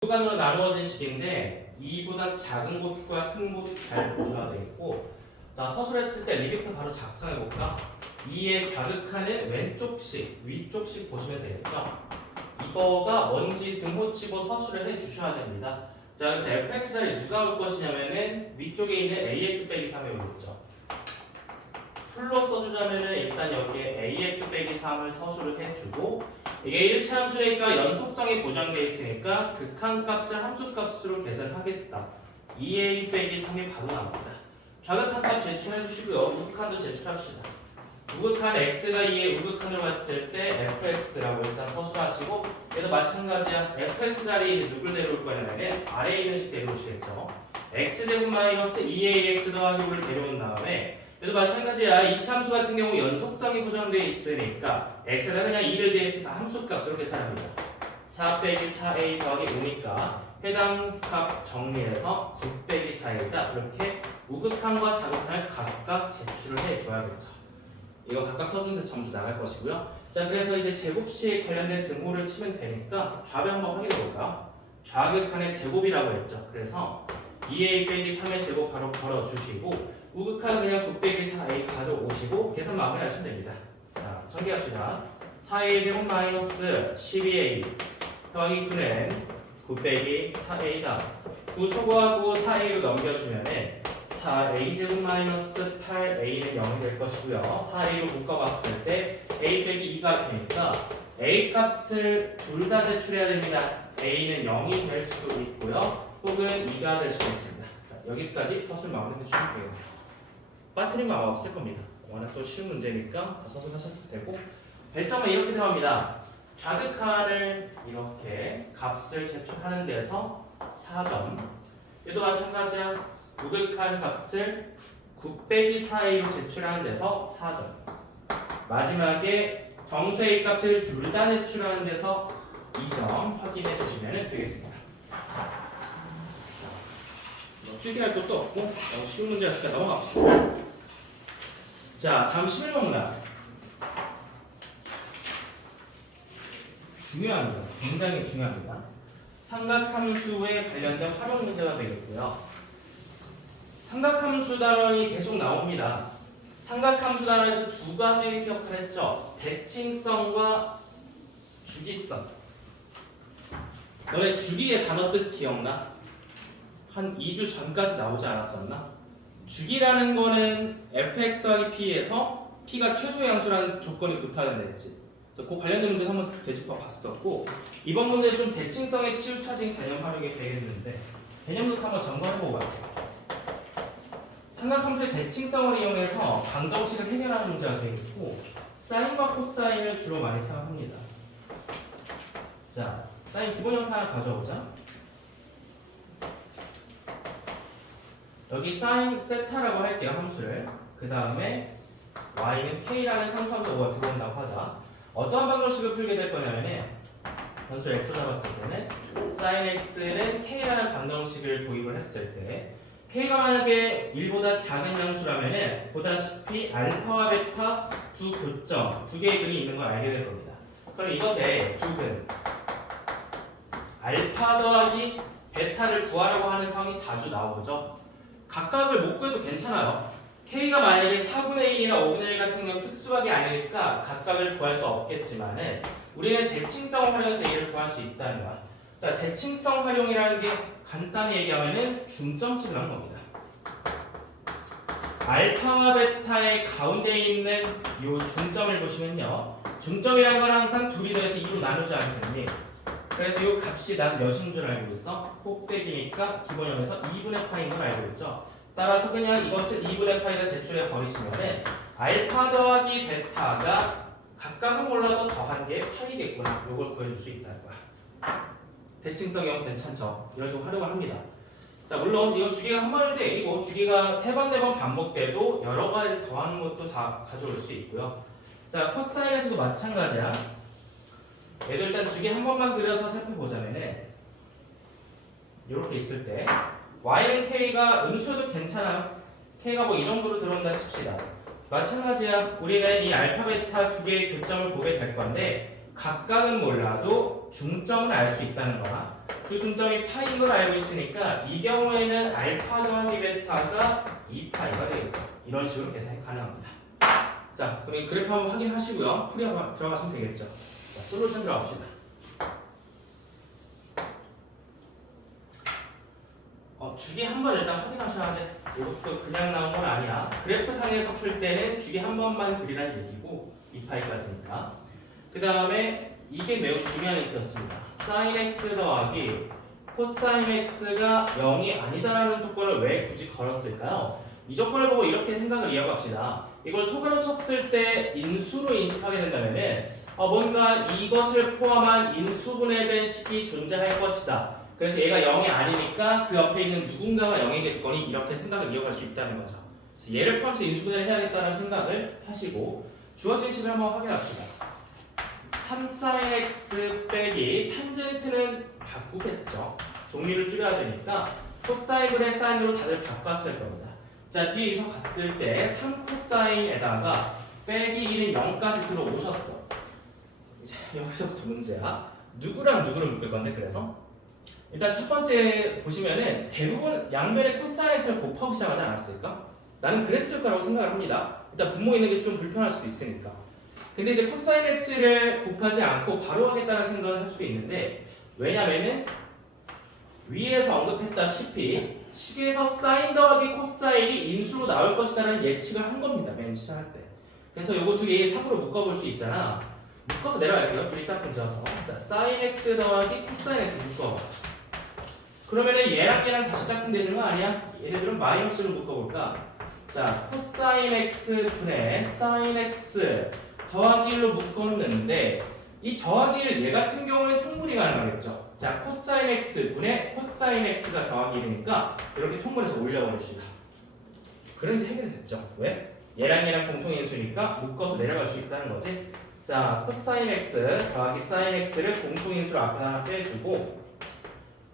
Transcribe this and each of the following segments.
구간으로 나누어진 식인데 2보다 작은 곳과 큰 곳 잘 보셔야 되겠고, 자 서술했을 때 리뷰터 바로 작성해 볼까? 2의 좌극하는 왼쪽씩 위쪽씩 보시면 되겠죠. 이거가 뭔지 등호 치고 서술을 해 주셔야 됩니다. 자 그래서 fx 자리 누가 올 것이냐면은 위쪽에 있는 ax 빼기 3이 오겠죠. 풀로 써주자면은 일단 여기에 ax 빼기 3을 서술을 해주고, 이게 1차 함수니까 연속성이 보장되어 있으니까 극한값을 함수값으로 계산하겠다. 2a 빼기 3이 바로 나옵니다. 좌극한 값 제출해 주시고요. 우극한도 제출합시다. 우극한 x가 2의 우극한을 봤을 때 fx라고 일단 서술하시고, 얘도 마찬가지야. fx 자리에 누굴 데려올 거냐면 아래에 있는 식 데려오시겠죠. x제곱 마이너스 2ax 더하기 5를 데려온 다음에, 얘도 마찬가지야. 이 참수 같은 경우 연속성이 보장되어 있으니까 x를 그냥 2를 대입해서 함수값으로 계산합니다. 4 빼기 4a 더하기 5니까 해당 값 정리해서 9 빼기 4a다. 이렇게 우극한과 자극한을 각각 제출을 해줘야겠죠. 이거 각각 써준 데서 점수 나갈 것이고요. 자 그래서 이제 제곱식 관련된 등호를 치면 되니까 좌변 한번 확인해 볼까요? 좌극한의 제곱이라고 했죠. 그래서 2a 빼기 3의 제곱 바로 걸어주시고, 우극한 그냥 9 빼기 4a 가져오시고 계산 마무리 하시면 됩니다. 자 전개합시다. 4a 제곱 마이너스 12a 더하기 9는 9 빼기 4a다. 9 소거하고 4a로 넘겨주면은 4a 제곱 마이너스 8a는 0이 될 것이고요. 4a로 묶어봤을 때 a 빼기 2가 되니까 a 값을 둘 다 제출해야 됩니다. a는 0이 될 수도 있고요, 혹은 2가 될 수도 있습니다. 자, 여기까지 서술 마무리 해주시면 돼요. 빠뜨리면 아마 없을 겁니다. 워낙 또 쉬운 문제니까 서술하셨을 테고, 배점은 이렇게 들어갑니다. 좌극한을 이렇게 값을 제출하는 데서 4점, 얘도 마찬가지야. 우극한 값을 9 빼기 4a로 제출하는 데서 4점, 마지막에 정수의 값을 둘 다 제출하는 데서 2점 확인해 주시면 되겠습니다. 특이할 것도 없고 쉬운 문제였으니까 넘어갑시다. 자 다음 11번 문항. 중요합니다. 굉장히 중요합니다. 삼각함수에 관련된 활용 문제가 되겠고요. 삼각함수 단원이 계속 나옵니다. 삼각함수 단원에서 두 가지 기억을 했죠. 대칭성과 주기성. 너네 주기의 단어 뜻 기억나? 한 2주 전까지 나오지 않았었나? 주기라는 거는 fx 더하기 p에서 p가 최소의 함수라는 조건이 붙어야 된다했지. 그래서 그 관련된 문제 한번 되짚어 봤었고, 이번 문제는 좀 대칭성에 치우쳐진 개념 활용이 되겠는데 개념부터 한번 점검해보고 갈게요. 삼각함수의 대칭성을 이용해서 방정식을 해결하는 문제가 되겠고, 사인과 코사인을 주로 많이 사용합니다. 자, 사인 기본 형태 하나 가져오자. 여기 사인 세타라고 할게요, 함수를. 그 다음에 y는 k라는 상수함수가 들어온다고 하자. 어떠한 방정식을 풀게 될 거냐면, 변수 x 잡았을 때는 사인 x는 k라는 방정식을 도입을 했을 때, k가 만약에 1보다 작은 양수라면은 보다시피 알파와 베타 두 교점, 두 개의 근이 있는 걸 알게 될 겁니다. 그럼 이것의 두 근, 알파 더하기 베타를 구하려고 하는 상황이 자주 나오죠. 각각을 못 구해도 괜찮아요. k가 만약에 4분의 1이나 5분의 1 같은 건 특수하게 아니니까 각각을 구할 수 없겠지만은 우리는 대칭성 활용해서 얘를 구할 수 있다는 거야. 자, 대칭성 활용이라는 게 간단히 얘기하면은 중점집을 하는 겁니다. 알파와 베타의 가운데 있는 이 중점을 보시면요, 중점이라는 건 항상 둘이 더해서 2로 나누지 않거든요. 그래서 이 값이 난 몇인 줄 알고 있어? 꼭대기니까 기본형에서 2분의 파인 걸 알고 있죠. 따라서 그냥 이것을 2분의 파이다 제출해 버리시면은 알파 더하기 베타가 각각은 몰라도 더한 게 파이겠구나. 이걸 구해줄 수 있다는 거야. 대칭성형 괜찮죠? 이런 식으로 활용을 합니다. 자, 물론 이건 주기가 한 번일 때 얘기고, 주기가 3번, 4번 반복돼도 여러 가지 더하는 것도 다 가져올 수 있고요. 자, 코사인에서도 마찬가지야. 얘도 일단 주기 한 번만 그려서 살펴보자면은 이렇게 있을 때 y는 k가 음수여도 괜찮아. k가 뭐 이 정도로 들어온다 칩시다. 마찬가지야. 우리는 이 알파, 베타 두 개의 교점을 보게 될 건데 각각은 몰라도 중점을 알 수 있다는 거야. 그 중점이 파인 걸 알고 있으니까 이 경우에는 알파 더하기 베타가 2파이가 되겠죠. 이런 식으로 계산이 가능합니다. 자, 그럼 이 그래프 한번 확인하시고요. 풀이 한번 들어가시면 되겠죠. 자, 솔루션 들어갑시다. 주기 한 번 일단 확인하셔야 돼. 이것도 그냥 나온 건 아니야. 그래프 상에서 풀 때는 주기 한 번만 그리라는 얘기고 2파이까지니까. 그 다음에 이게 매우 중요한 힌트였습니다. sin x 더하기 코사인 x가 0이 아니다라는 조건을 왜 굳이 걸었을까요? 이 조건을 보고 이렇게 생각을 이어갑시다. 이걸 소괄호 쳤을 때 인수로 인식하게 된다면은 뭔가 이것을 포함한 인수분해된 식이 존재할 것이다. 그래서 얘가 0이 아니니까 그 옆에 있는 누군가가 0이겠거니 이렇게 생각을 이어갈 수 있다는 거죠. 그래서 얘를 포함해서 인수분해를 해야겠다는 생각을 하시고 주어진 식을 한번 확인합시다. 3sin x 빼기 탄젠트는 바꾸겠죠. 종류를 줄여야 되니까 코사인분의 사인으로 다들 바꿨을 겁니다. 자, 뒤에 이서 갔을 때 3코사인에다가 빼기 1은 0까지 들어오셨어. 자, 여기서부터 문제야. 누구랑 누구를 묶을 건데 그래서? 일단 첫 번째 보시면은 대부분 양변에 코사인 x를 곱하고 시작하지 않았을까? 나는 그랬을 거라고 생각을 합니다. 일단 분모 있는 게 좀 불편할 수도 있으니까. 근데 이제 코사인 x를 곱하지 않고 바로 하겠다는 생각을 할 수도 있는데 왜냐면은 위에서 언급했다시피 식에서 사인 더하기 코사인이 인수로 나올 것이라는 예측을 한 겁니다. 맨 시작할 때. 그래서 요거 둘이 3으로 묶어볼 수 있잖아. 묶어서 내려갈게요. 둘이 짝꿍 지어서. 자, sin x 더하기 코사인 x 묶어봐. 그러면은 얘랑 다시 짝꿍 되는 거 아니야? 얘네들은 마이너스로 묶어볼까? 자, 코사인 x 분의 sin x 더하기 1로 묶었는데 이 더하기 1, 얘 같은 경우는 통분이 가능하겠죠. 자, 코사인 x 분의 코사인 x가 더하기 1이니까 이렇게 통분해서 올려버립시다. 그래서 해결이 됐죠. 왜? 얘랑 공통인수니까 묶어서 내려갈 수 있다는 거지. 자, 코사인 x 더하기 사인 x를 공통인수로 앞에 하나 빼주고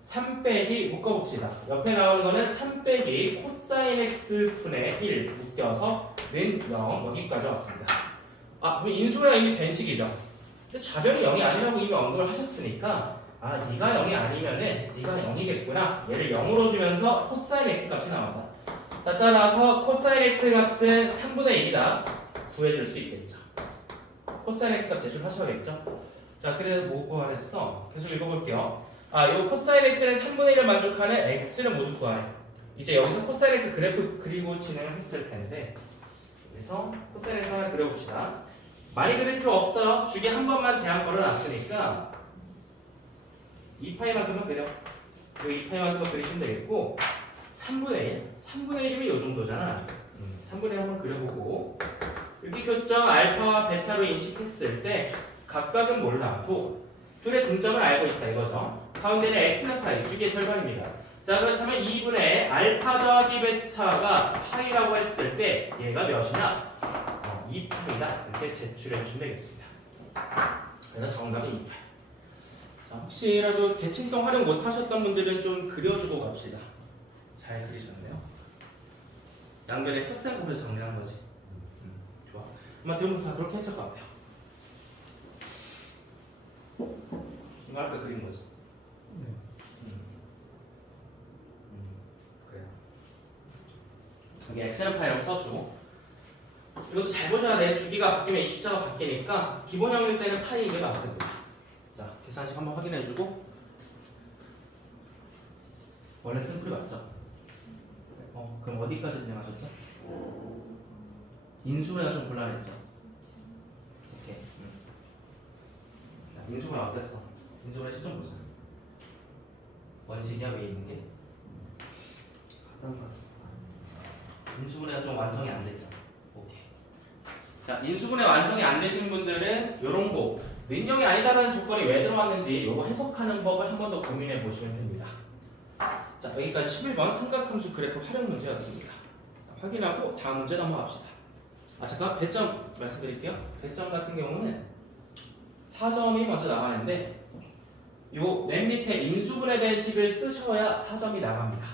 3 빼기 묶어봅시다. 옆에 나오는 거는 3 빼기 코사인 x 분의 1 묶여서 는 0 여기까지 왔습니다. 그럼 인수가 이미 된 식이죠. 근데 좌변이 0이 아니라고 이미 언급을 하셨으니까 네가 0이 아니면은 네가 0이겠구나. 얘를 0으로 주면서 코사인 x 값이 나온다. 따라서 코사인 x 값은 3분의 1이다. 구해줄 수 있겠죠. 코사인 x 값 제출하셔야겠죠. 자, 그래서 뭐 구하랬어? 계속 읽어볼게요. 요 코사인 x는 3분의 1을 만족하는 x를 모두 구하래. 이제 여기서 코사인 x 그래프 그리고 진행했을 텐데 그래서 코사인 x 하나 그려봅시다. 많이 그릴 필요 없어요. 주기 한 번만 제한 걸어놨으니까 2파이만큼만 그려. 그 2파이만큼만 그리시면 되겠고 3분의 1? 3분의 1이면 이 정도잖아. 3분의 1 한번 그려보고 여기 교점 알파와 베타로 인식했을 때 각각은 몰라도 둘의 중점을 알고 있다 이거죠. 가운데는 x는 파이, 주기의 절반입니다. 자, 그렇다면 2분의 알파 더하기 베타가 파이라고 했을 때 얘가 몇이냐? 2파이다. 이렇게 제출해 주시면 되겠습니다. 그래서 정답은 2파이. 자, 혹시라도 대칭성 활용 못 하셨던 분들은 좀 그려주고 갑시다. 잘 그리셨네요. 양변에 코사인 곱해서 정리한 거지. 좋아. 아마 대부분 다 그렇게 했을 것 같아요. 아까 그린 거지. 네. 그래요. 여기 엑셀 파일을 써주고 이것도 잘 보셔야 돼. 주기가 바뀌면 이 숫자가 바뀌니까 기본형일 때는 파이 이게 맞습니다. 자, 계산식 한번 확인해주고 원래 심플이 맞죠? 그럼 어디까지 진행하셨죠? 인수분해가 좀 곤란했죠? 오케이. 인수분해 어땠어? 인수분해 시점 보자. 원식이야 위에 있는 게. 인수분해가 좀 완성이 안 됐죠? 오케이. 자, 인수분해 완성이 안 되신 분들은 요런 거 능력이 아니다라는 조건이 왜 들어왔는지 요거 해석하는 법을 한 번 더 고민해 보시면 됩니다. 자, 여기까지 11번 삼각함수 그래프 활용 문제였습니다. 확인하고 다음 문제 넘어갑시다. 잠깐 배점 말씀드릴게요. 배점 같은 경우는 4점이 먼저 나가는데 요 맨 밑에 인수분해된 식을 쓰셔야 4점이 나갑니다.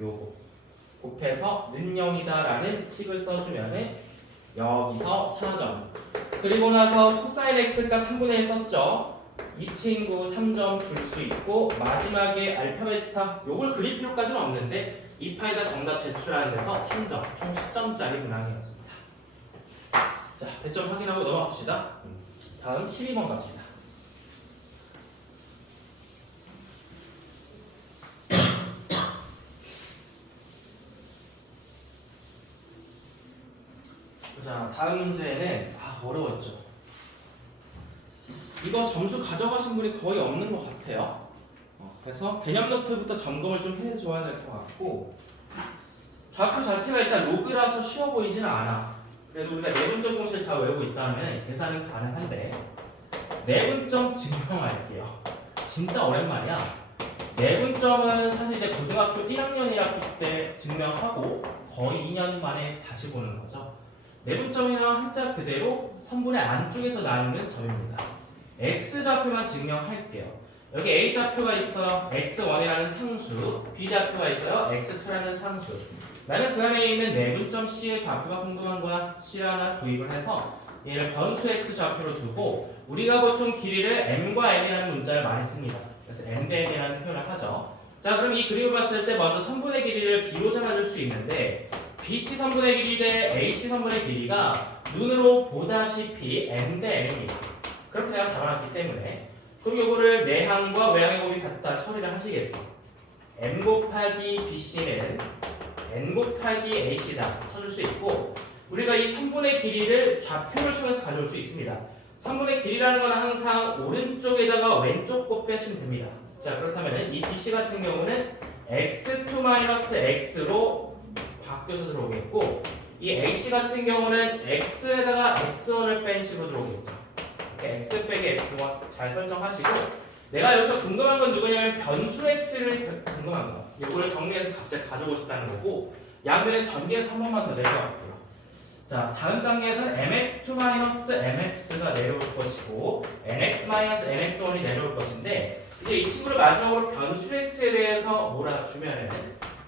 요거 곱해서 는 0이다라는 식을 써주면은 여기서 4점. 그리고 나서 코사인 x 값 3분의 1 썼죠. 이 친구 3점 줄 수 있고 마지막에 알파 베타 요걸 그릴 필요까지는 없는데 이 파에다 정답 제출하는 데서 3점 총 10점짜리 문항이었습니다. 자, 배점 확인하고 넘어갑시다. 다음 12번 갑시다. 자, 다음 문제는 어려웠죠. 이거 점수 가져가신 분이 거의 없는 것 같아요. 그래서 개념 노트부터 점검을 좀 해줘야 될 것 같고, 좌표 자체가 일단 로그라서 쉬워 보이지는 않아. 그래도 우리가 내분점 공식을 잘 외우고 있다면 계산은 가능한데, 내분점 증명할게요. 진짜 오랜만이야. 내분점은 사실 이제 고등학교 1학년 1학기 때 증명하고 거의 2년 만에 다시 보는 거죠. 내분점이랑 한자 그대로 선분의 안쪽에서 나누는 점입니다. X좌표만 증명할게요. 여기 A좌표가 있어요. X1이라는 상수, B좌표가 있어요. X2라는 상수. 나는 그 안에 있는 내분점 C의 좌표가 궁금한 거야. C를 하나 도입을 해서 얘를 변수 X좌표로 두고 우리가 보통 길이를 M과 N이라는 문자를 많이 씁니다. 그래서 M 대 N이라는 표현을 하죠. 자, 그럼 이 그림을 봤을 때 먼저 선분의 길이를 B로 잡아줄 수 있는데 BC 선분의 길이 대 AC 선분의 길이가 눈으로 보다시피 M 대 N입니다. 그렇게 내가 잡아놨기 때문에 그럼 요거를 내항과 외항의 곱이 같다 처리를 하시겠죠. M 곱하기 BC는 N 곱하기 AC다 쳐줄 수 있고 우리가 이 선분의 길이를 좌표를 통해서 가져올 수 있습니다. 선분의 길이라는 건 항상 오른쪽에다가 왼쪽 곱 빼시면 됩니다. 자, 그렇다면 이 BC 같은 경우는 x2-x로 바뀌어서 들어오겠고 이 AC 같은 경우는 x에다가 x1을 뺀 식으로 들어오겠죠. x 빼기 x1 잘 설정하시고 내가 여기서 궁금한 건 누구냐면 변수 x를 궁금한 거. 이거를 정리해서 값을 가져오고 싶다는 거고 양변에 전개해서 한 번만 더 내려갈게요. 자, 다음 단계에서는 mx2-mx가 내려올 것이고 nx-nx1이 내려올 것인데 이제 이 친구를 마지막으로 변수 x에 대해서 몰아주면은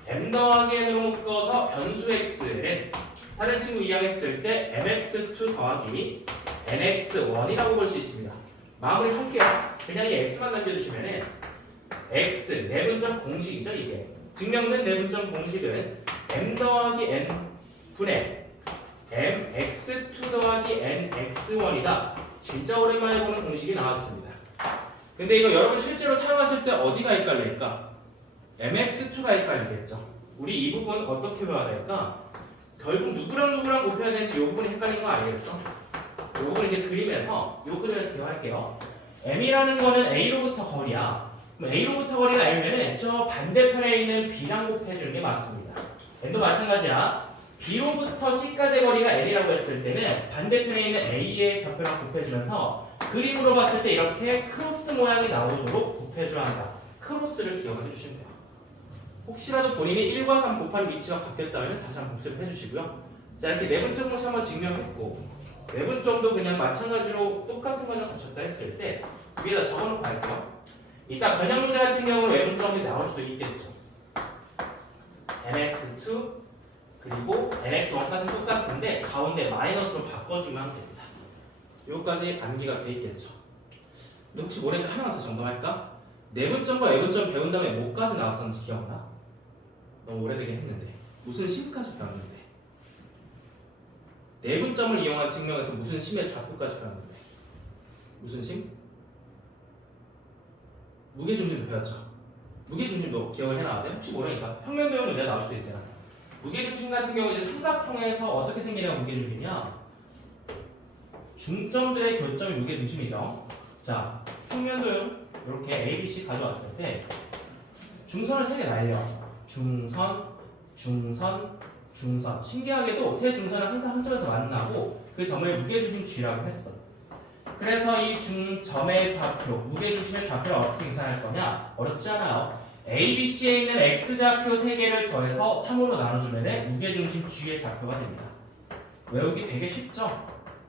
m 더하기 n으로 묶어서 변수 x는 다른 친구 이해했을 때 mx2 더하기 nx1이라고 볼 수 있습니다. 마무리 할게요. 그냥 이 x만 남겨주시면은 x 내분점 공식이죠. 이게 증명된 내분점 공식은 m 더하기 n 분의 mx2 더하기 nx1이다. 진짜 오랜만에 보는 공식이 나왔습니다. 근데 이거 여러분 실제로 사용하실 때 어디가 헷갈릴까? mx2가 헷갈리겠죠. 우리 이 부분 어떻게 봐야 될까? 결국 누구랑 곱해야 되는지 이 부분이 헷갈린 거 아니겠어? 이 부분 이제 그림에서 이 그림에서 기억할게요. m이라는 거는 a로부터 거리야. 그럼 a로부터 거리가 m면은 저 반대편에 있는 b랑 곱해주는 게 맞습니다. n도 마찬가지야. b로부터 c까지의 거리가 n이라고 했을 때는 반대편에 있는 a의 좌표랑 곱해주면서 그림으로 봤을 때 이렇게 크로스 모양이 나오도록 곱해줘야 한다. 크로스를 기억해 주시면 돼요. 혹시라도 본인이 1과 3 곱한 위치가 바뀌었다면 다시 한번 복습해 주시고요. 자, 이렇게 내분점 공식 한번 증명했고 내분점도 그냥 마찬가지로 똑같은 과정 거쳤다 했을 때 위에다 적어놓고 할게요. 이따 변형 문제 같은 경우는 내분점이 나올 수도 있겠죠. nx2 그리고 nx1까지 똑같은데 가운데 마이너스로 바꿔주면 됩니다. 요거까지 암기가 돼 있겠죠. 근데 혹시 모르니까 하나만 더 점검할까? 내분점과 외분점 배운 다음에 뭐까지 나왔었는지 기억나? 너무 오래되긴 했는데 무슨 심까지 배웠는데 내분점을 이용한 증명에서 무슨 심의 좌표까지 배웠는데 무슨 심? 무게중심도 배웠죠. 무게중심도 기억을 해놔야 돼. 혹시 모르니까 평면도형 문제 나올 수도 있잖아. 무게중심 같은 경우 이제 삼각형에서 어떻게 생기냐가 무게중심이야. 중점들의 교점이 무게중심이죠. 자, 평면도형 이렇게 A, B, C 가져왔을 때 중선을 3개 날려. 중선, 중선, 중선. 신기하게도 세 중선은 항상 한 점에서 만나고 그 점을 무게중심 G라고 했어. 그래서 이 중점의 좌표, 무게중심의 좌표를 어떻게 계산할 거냐? 어렵지 않아요. A, B, C에 있는 X좌표 3개를 더해서 3으로 나눠주면 무게중심 G의 좌표가 됩니다. 외우기 되게 쉽죠?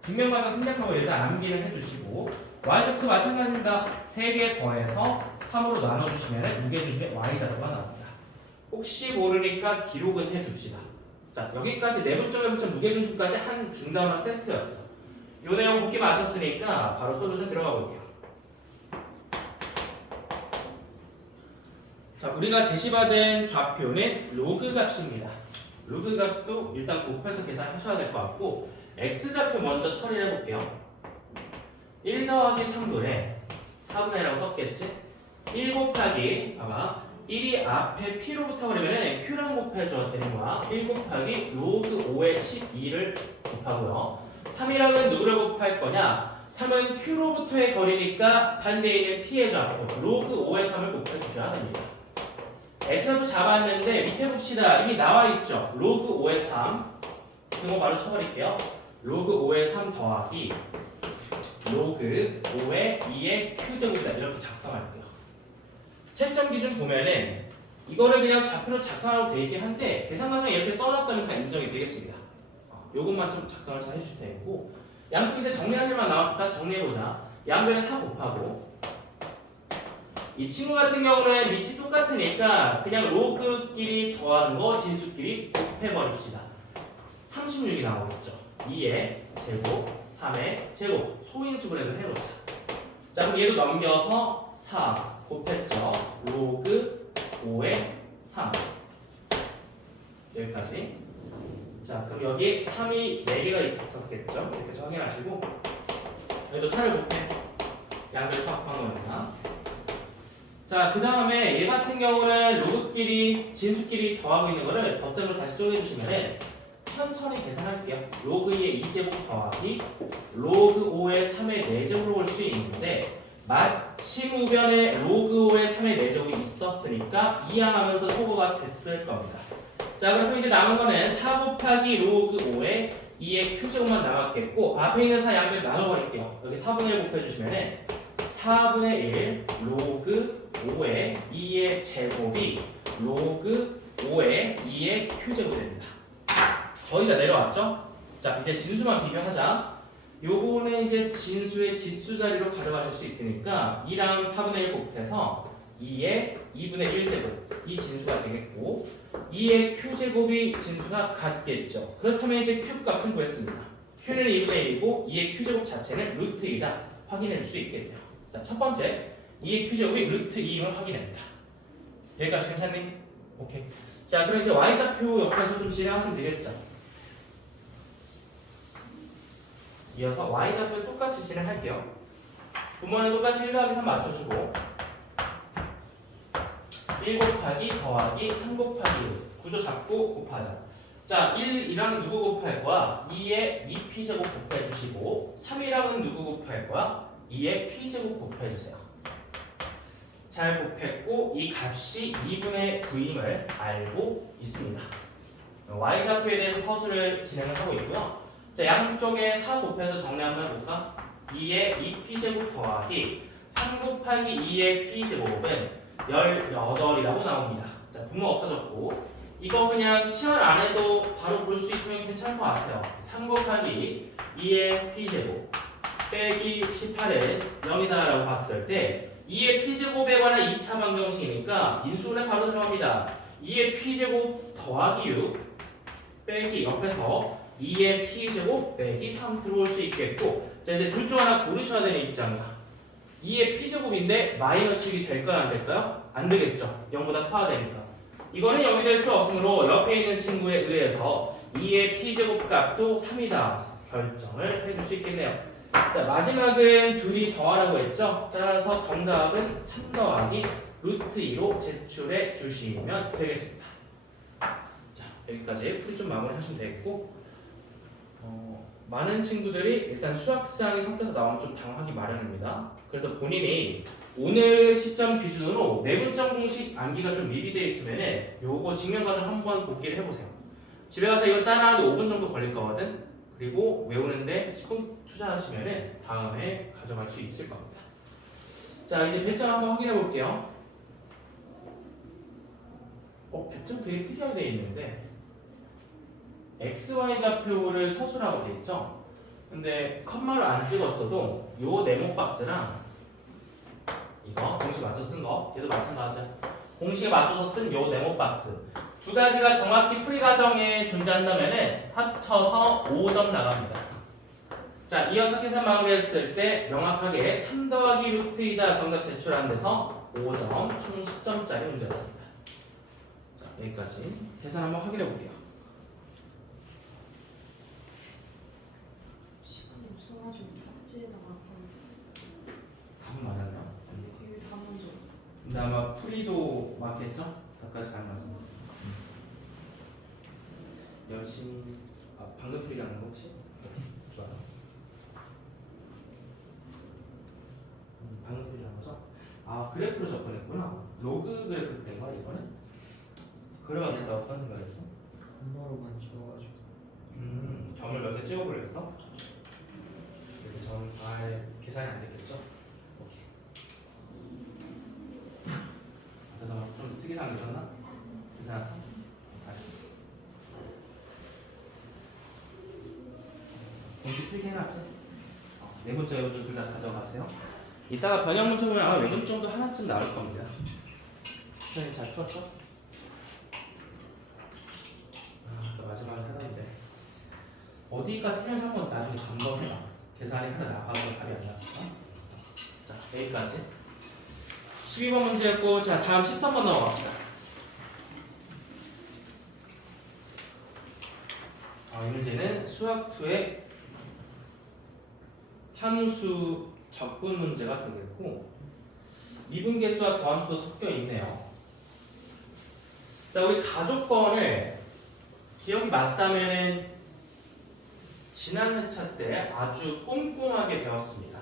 증명 과정 생략하고 일단 암기를 해주시고 Y좌표 마찬가지입니다. 3개 더해서 3으로 나눠주시면 무게중심의 Y좌표가 나옵니다. 혹시 모르니까 기록은 해둡시다. 자, 여기까지 내분점, 외분점, 무게중심까지 한 중단한 세트였어. 요 내용 복귀 마쳤으니까 바로 솔루션 들어가 볼게요. 자, 우리가 제시받은 좌표는 로그 값입니다. 로그 값도 일단 곱해서 계산하셔야 될 것 같고 x좌표 먼저 처리를 해볼게요. 1 더하기 3분의 4분의 1라고 썼겠지? 1 곱하기 봐봐 1이 앞에 p로부터 그러면은 q랑 곱해줘야 되는 거야. 1 곱하기 로그 5의 12를 곱하고요. 3이랑은 누구를 곱할 거냐? 3은 q로부터의 거리니까 반대에 있는 p의 좌표 로그 5의 3을 곱해주셔야 됩니다. x좌표 잡았는데 밑에 봅시다. 이미 나와있죠? 로그 5의 3 그거 바로 쳐버릴게요. 로그 5의 3 더하기 로그 5의 2의 q제곱이다. 이렇게 작성할게요. 채점 기준 보면은 이거를 그냥 좌표로 작성하고 돼 있긴 한데 계산 과정에 이렇게 써놨다면 다 인정이 되겠습니다. 요것만 좀 작성을 잘 해주실 테고 양쪽 이제 정리할 일만 나왔다. 정리해보자. 양변에 4 곱하고 이 친구 같은 경우는 밑이 똑같으니까 그냥 로그끼리 더하는 거 진수끼리 곱해버립시다. 36이 나오겠죠. 2의 제곱 3의 제곱 소인수를 해도 해놓자. 자 그럼 얘도 넘겨서 4 곱했죠. 로그 5의 3 여기까지. 자 그럼 여기 3이 4개가 있었겠죠. 이렇게 확인하시고 여기도 4를 곱해. 양변을 곱한 거니까. 자 그 다음에 얘 같은 경우는 로그끼리 진수끼리 더하고 있는 거를 덧셈으로 다시 쪼개주시면은 천천히 계산할게요. 로그 2의 2제곱 더하기 로그 5의 3의 4제곱으로 올 수 있는데 마침 우변에 로그 5의 3의 4제곱이 있었으니까 이항하면서 소거가 됐을 겁니다. 자 그럼 이제 남은 거는 4 곱하기 로그 5의 2의 q제곱만 남았겠고 앞에 있는 4 양변 나눠버릴게요. 여기 4분의 1 곱해주시면은 4분의 1 로그 5의 2의 제곱이 로그 5의 2의 q제곱이 됩니다. 거의 다 내려왔죠? 자 이제 진수만 비교하자. 요거는 이제 진수의 지수 자리로 가져가실 수 있으니까 2랑 4분의 1 곱해서 2의 2분의 1제곱 이 진수가 되겠고 2의 q제곱이 진수가 같겠죠. 그렇다면 이제 q 값을 구했습니다. q는 2분의 1이고 2의 q제곱 자체는 루트 2다. 확인해 줄 수 있겠네요. 자, 첫 번째 2의 q제곱이 루트 2임을 확인합니다. 여기까지 괜찮니? 오케이. 자 그럼 이제 y좌표 옆에서 좀 진행하시면 되겠죠. 이어서 y좌표 똑같이 진행할게요. 분모는 똑같이 1 더하기 3 맞춰주고 1 곱하기 더하기 3 곱하기 1 구조 잡고 곱하자. 자 1이랑 누구 곱할 거야? 2의 2p제곱 곱해주시고 3이랑은 누구 곱할 거야? 2의 p제곱 곱해주세요. 잘 곱했고 이 값이 2분의 9임을 알고 있습니다. y좌표에 대해서 서술을 진행을 하고 있고요. 자 양쪽에 4 곱해서 정리 한번 해볼까? 2의 2p제곱 더하기 3 곱하기 2의 p제곱은 18이라고 나옵니다. 자 분모 없어졌고 이거 그냥 치환 안 해도 바로 볼 수 있으면 괜찮을 것 같아요. 3 곱하기 2의 p제곱 빼기 18은 0이다 라고 봤을 때 2의 p제곱에 관한 2차 방정식이니까 인수분해 바로 들어갑니다. 2의 p제곱 더하기 6 빼기 옆에서 2의 p제곱 빼기 3 들어올 수 있겠고 자 이제 둘 중 하나 고르셔야 되는 입장이야. 2의 p제곱인데 마이너스 6이 될까요 안 될까요? 안 되겠죠. 0보다 커야 되니까. 이거는 0이 될 수 없으므로 옆에 있는 친구에 의해서 2의 p제곱 값도 3이다 결정을 해줄 수 있겠네요. 자 마지막은 둘이 더하라고 했죠. 따라서 정답은 3 더하기 루트 2로 제출해 주시면 되겠습니다. 자 여기까지 풀이 좀 마무리 하시면 되겠고 많은 친구들이 일단 수학상이 섞여서 나오면 좀 당하기 마련입니다. 그래서 본인이 오늘 시점 기준으로 내분점 공식 암기가 좀 미비되어 있으면 요거 증명과정 한번 복기를 해보세요. 집에 가서 이거 따라하는데 5분 정도 걸릴 거거든. 그리고 외우는데 10분 투자하시면 다음에 가져갈 수 있을 겁니다. 자 이제 배점 한번 확인해 볼게요. 배점 되게 특이하게 되어 있는데 XY 좌표를 서술하고 되어 있죠. 근데 컴마를 안 찍었어도 요 네모 박스랑 이거 공식 맞춰 쓴 거 얘도 마찬가지야. 공식에 맞춰서 쓴 요 네모 박스 두 가지가 정확히 풀이 과정에 존재한다면은 합쳐서 5점 나갑니다. 자 이어서 계산 마무리했을 때 명확하게 3 더하기 루트 2다 정답 제출하는 데서 5점, 총 10점짜리 문제였습니다. 자, 여기까지 계산 한번 확인해 볼게요. 시간이 없어가지고 탑지에다가 답은 맞았나요? 되게 다 먼저 왔어. 근데 아마 풀이도 맞겠죠? 답까지 가는 거죠. 열심히 방금 풀이라는 거 혹시? 좋아요. 방금 풀이라는 거죠? 그래프로 접근했구나. 로그 그래프 그린 거야 이거는? 그래가지고 나 어떤 생각했어? 한마로만 채워가지고 점을 몇 개 찍어보려겠어? 이렇게 점 계산이 안 됐겠죠? 오케이. 그래서 좀 특이사항 있었나? 괜찮았어? 알겠어. 공식 필기 해놨지? 네 문제 여러분 둘 다 가져가세요. 이따가 변형 문제 보면 아마 외분 정도 하나쯤 나올 겁니다. 선생님 잘 풀었죠? 또 마지막에 하던데 어디가 틀려서 한번 나중에 점검해봐. 계산이 하나 나가서 답이 안 났을까? 자, 여기까지 12번 문제였고, 자 다음 13번 넘어갑시다. 이 문제는 수학2의 함수 적분 문제가 되겠고, 미분계수와 더함수도 섞여 있네요. 자, 우리 가족권을 기억이 맞다면은 지난 회차 때 아주 꼼꼼하게 배웠습니다.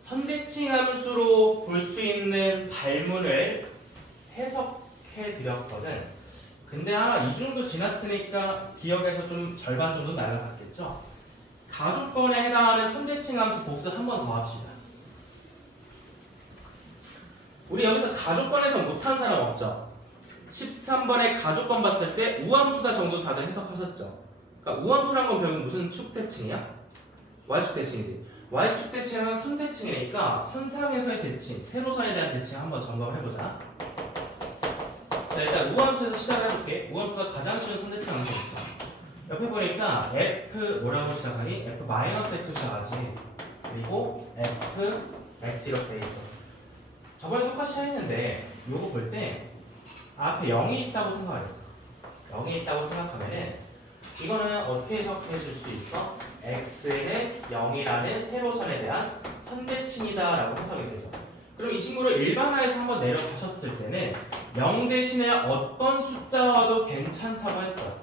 선대칭 함수로 볼 수 있는 발문을 해석해 드렸거든. 근데 아마 이 정도 지났으니까 기억에서 좀 절반 정도 날아갔겠죠? 가족권에 해당하는 선대칭 함수 복수 한 번 더 합시다. 우리 여기서 가족권에서 못한 사람 없죠? 13번에 가족권 봤을 때 우함수다 정도 다들 해석하셨죠? 그러니까 우함수란 건 결국 무슨 축대칭이야? Y축 대칭이지. Y축 대칭은 선대칭이니까 선상에서의 대칭, 세로선에 대한 대칭 한번 점검을 해보자. 자, 일단 우함수에서 시작을 해볼게. 우함수가 가장 쉬운 선대칭 함수니까. 옆에 보니까 f 뭐라고 시작하니? f x로 시작하지. 그리고 f x 이렇게 돼 있어. 저번에 똑같이 했는데 요거 볼 때 앞에 0이 있다고 생각했어. 0이 있다고 생각하면은 이거는 어떻게 해석해 줄 수 있어? x는 0이라는 세로선에 대한 선대칭이다 라고 해석이 되죠. 그럼 이 친구를 일반화해서 한번 내려가셨을 때는 0 대신에 어떤 숫자와도 괜찮다고 했어요.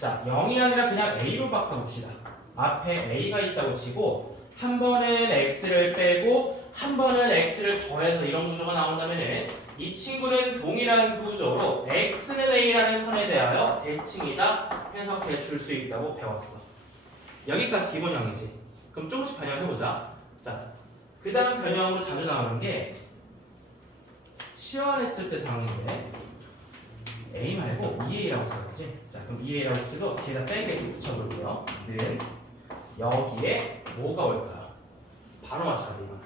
자, 0이 아니라 그냥 a로 바꿔봅시다. 앞에 a가 있다고 치고 한 번은 x를 빼고 한 번은 x를 더해서 이런 구조가 나온다면 이 친구는 동일한 구조로 x는 a라는 선에 대하여 대칭이다 해석해 줄 수 있다고 배웠어. 여기까지 기본형이지. 그럼 조금씩 변형해보자. 자, 그 다음 변형으로 자주 나오는 게 치환했을 때 상황인데 a 말고 2a라고 써야지. 자, 그럼 2a라고 쓰고 뒤에다 빼기 x 붙여볼게요. 는 여기에 뭐가 올까요? 바로 맞춰야 돼. 이건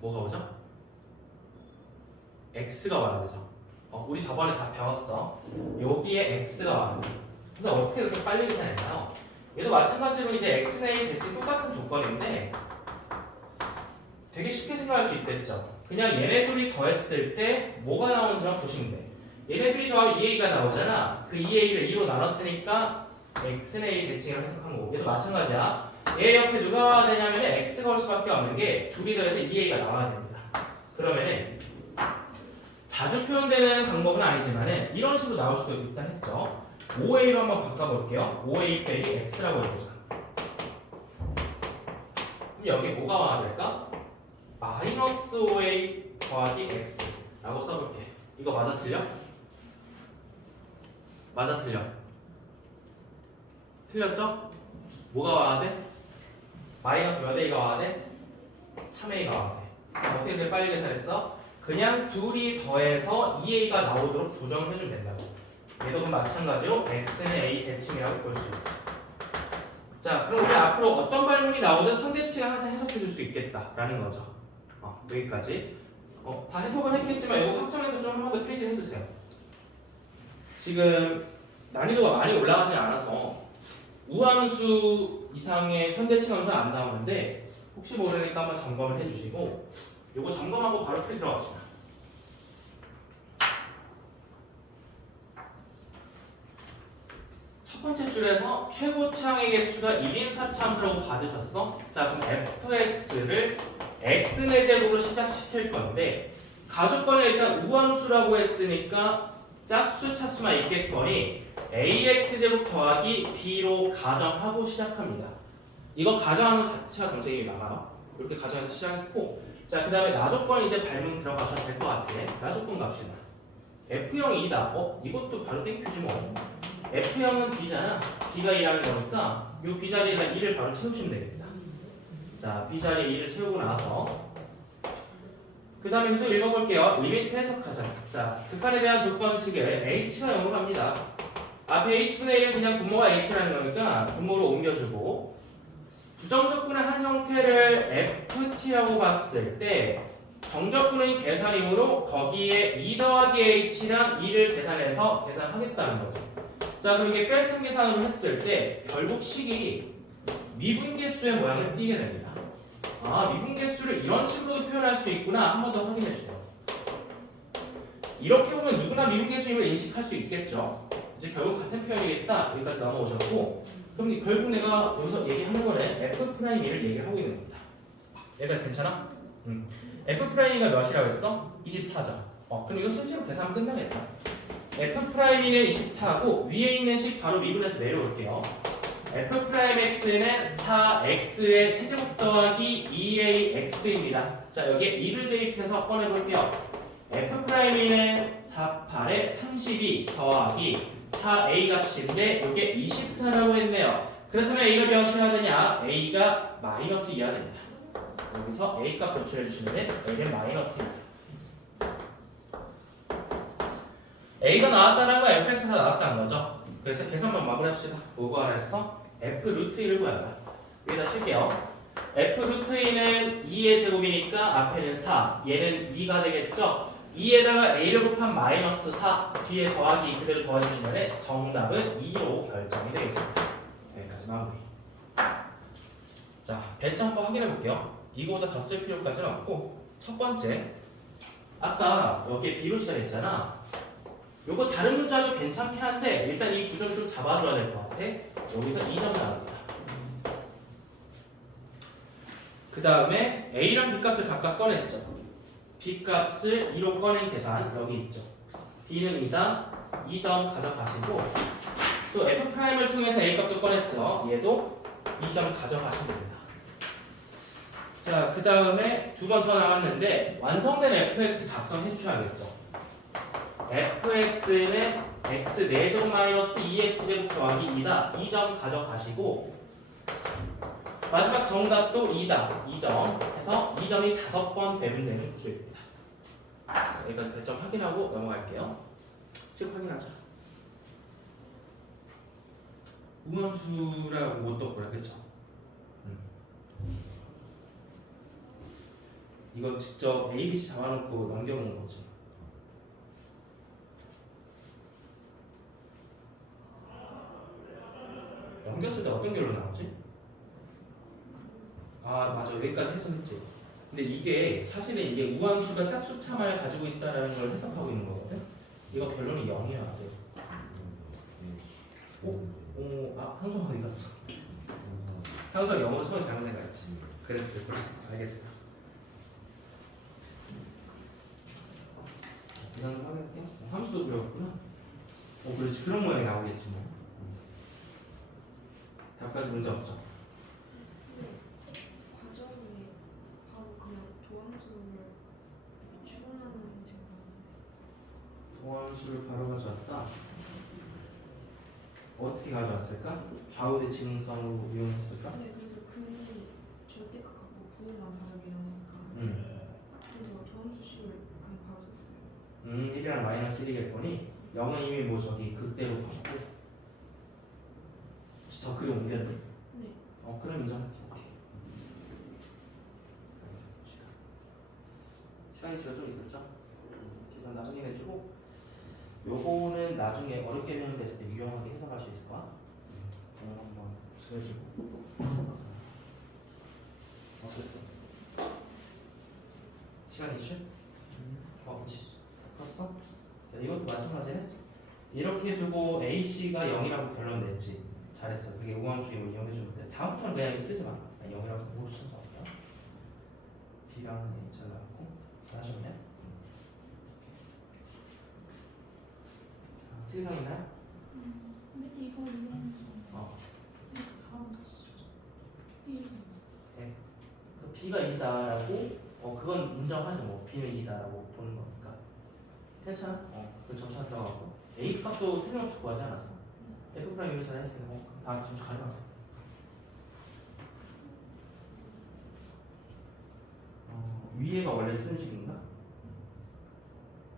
뭐가 오죠? x가 와야 되죠. 우리 저번에 다 배웠어. 여기에 x가 와야 돼. 그래서 어떻게 그렇게 빨리 계산했나요? 얘도 마찬가지로 이제 x는 a 대칭 똑같은 조건인데 되게 쉽게 생각할 수 있겠죠. 그냥 얘네 둘이 더했을 때 뭐가 나오는지만 보시면 돼. 얘네 둘이 더하면 2a가 나오잖아. 그 2a를 2로 나눴으니까 x는 a 대칭을 해석한 거고, 얘도 마찬가지야. 얘 옆에 누가 와야 되냐면 x가 올 수밖에 없는 게 둘이 더해서 2a가 나와야 됩니다. 그러면은 자주 표현되는 방법은 아니지만은 이런 식으로 나올 수도 있다 했죠. 5a로 한번 바꿔볼게요. 5a 빼기 x라고 해보자. 그럼 여기 뭐가 와야 될까? 마이너스 5a 더하기 x라고 써볼게. 이거 맞아 틀려? 맞아 틀려? 틀렸죠? 뭐가 와야 돼? 마이너스 몇 a가 와야 돼? 3a가 와야 돼. 어떻게 그렇게 빨리 계산했어? 그냥 둘이 더해서 2a가 나오도록 조정을 해주면 된다고. 얘도 마찬가지로 x는 a 대칭이라고 볼 수 있어. 자, 그럼 우리 앞으로 어떤 발문이 나오든 선대칭을 항상 해석해 줄 수 있겠다라는 거죠. 여기까지. 다 해석은 했겠지만 이거 확정해서 좀 한 번 더 페이지를 해주세요. 지금 난이도가 많이 올라가지 않아서 우함수 이상의 선대칭 함수는 안 나오는데 혹시 모르니까 한번 점검을 해주시고 요거 점검하고 바로 풀이 들어갑시다. 첫 번째 줄에서 최고차항의 개수가 1인 4참수라고 받으셨어? 자, 그럼 fx를 x의 제곱으로 시작시킬 건데 가족권에 일단 우함수라고 했으니까 짝수 차수만 있겠거니 ax 제곱 더하기 b로 가정하고 시작합니다. 이거 가정하는 것 자체가 점수이 나가요. 이렇게 가정해서 시작했고, 자, 그 다음에 나조건 이제 발문 들어가셔도 될 것 같아. 나조건 갑시다. F형이 2다. 이것도 바로 땡큐지 뭐. F형은 B잖아. B가 2라는 거니까 이 B 자리에다 2를 바로 채우시면 되겠다. 자, B 자리에 2를 채우고 나서 그 다음에 계속 읽어볼게요. 리미트 해석하자. 자, 극한에 대한 조건식을 H가 0으로 갑니다. 앞에 H분의 1은 그냥 분모가 H라는 거니까 분모로 옮겨주고, 부정적분의 한 형태를 FT라고 봤을 때 정적분의 계산이므로 거기에 2 더하기 H랑 2를 계산해서 계산하겠다는 거죠. 자, 그럼 이게 뺄셈 계산으로 했을 때 결국 식이 미분계수의 모양을 띠게 됩니다. 아, 미분계수를 이런 식으로도 표현할 수 있구나. 한 번 더 확인해 주세요. 이렇게 보면 누구나 미분계수임을 인식할 수 있겠죠. 이제 결국 같은 표현이겠다. 여기까지 넘어오셨고, 그럼 결국 내가 여기서 얘기하는 거는 F'E를 얘기를 하고 있는 겁니다. 여기까지 괜찮아? F'E가 몇이라고 했어? 24죠. 그럼 이거 실제로 계산하면 끝나겠다. F'E는 24고 위에 있는 식 바로 미분해서 내려올게요. F'X는 4X의 세제곱 더하기 2AX입니다. 자, 여기에 2를 대입해서 꺼내볼게요. F'E는 48에 32 더하기 4A 값인데 이게 24라고 했네요. 그렇다면 A가 몇이어야 되냐? A가 마이너스 2야 됩니다. 여기서 A 값 도출해 주시면 A는 마이너스 2. A가 나왔다는 건 fx가 나왔다는 거죠. 그래서 계산만 마무리합시다. 뭐 구하라 했어? f 루트 1을 구한다. 여기다 쓸게요. f 루트 2는 2의 제곱이니까 앞에는 4, 얘는 2가 되겠죠. 2에다가 a를 곱한 마이너스 4 뒤에 더하기 그대로 더해주시면 정답은 2로 결정이 되겠습니다. 여기까지 마무리. 자, 배점 한번 확인해 볼게요. 이거보다 더 쓸 필요까지는 없고, 첫 번째 아까 여기에 b로 시작했잖아. 요거 다른 문자도 괜찮긴 한데 일단 이 구조를 좀 잡아줘야 될 것 같아. 여기서 2점 나옵니다. 그 다음에 a랑 b값을 각각 꺼냈죠. b값을 2로 꺼낸 계산 여기 있죠. b는 2다. 2점 가져가시고, 또 f'을 통해서 a값도 꺼냈어. 얘도 2점 가져가시면 됩니다. 자, 그 다음에 두 번 더 남았는데 완성된 fx 작성해 주셔야겠죠. fx는 x 4제곱 마이너스 2x제곱 더하기 2다. 2점 가져가시고, 마지막 정답도 2다. 2점 해서 2점이 5번 배분되는 구조입니다. 자, 여기까지 배점 확인하고 넘어갈게요. 식 확인하자. 우함수라고 못 떠보라, 그쵸? 이거 직접 ABC 잡아놓고 넘겨보는 거지. 넘겼을 때 어떤 결론 나오지? 아, 맞아. 여기까지 해석했지. 근데 이게 사실은 이게 우함수가 짝수차만을 가지고 있다는 걸 해석하고 있는 거거든. 이거 결론이 0이야. 상수가 어디 갔어? 상수가 0으로 처음에 잘못 생각했지. 그래서 됐구나. 알겠어. 계산 좀 하겠게. 함수도 배웠구나. 그렇지. 그런 모양이 나오겠지 뭐. 답까지 문제 없죠. 과정이 바로 그냥 도함수를 추론하는 문제가 도함수를 바로 가져왔다. 어떻게 가져왔을까? 좌우대 증성으로 이용했을까? 네, 그래서 근이 절대값하고 부호만 다르게 나오니까 그래서 도함수식을 그냥 바로 썼어요. 1이랑 마이너스 1이겠거니 0은 이미 뭐 저기 극대로 봤고 저 글을 옮겼네? 네. 그럼 인정. 오케이. 시간이 주가 좀 있었죠? 계산 나중에 해주고, 요거는 나중에 어렵게 표현됐을 때 유용하게 해석할 수 있을 거야. 한번 써주고. 어땠어? 시간 이슈? 다 컸어? 자, 이것도 마찬가지네. 이렇게 두고 AC가 0이라고 결론 냈지. 잘했어. 그게 우함수임을 이용해주면 돼. 다음부터는 그냥 이거 쓰지 마. 0이라고 못 쓰는 거 없다. B랑 A 잘라갖고 잘하셨네. 자, 특이성 있나요? 근데 이거 이런 어. 다음 네. 그 B가 2다라고 그건 인정하죠. 뭐 B는 2다라고 보는 거니까 괜찮아. 그 점수가 들어가고 A 값도 틀림없이 구하지 않았어. F 프라임 이거 잘해서 다 점수 가져가세요. 위에가 원래 쓴 식인가?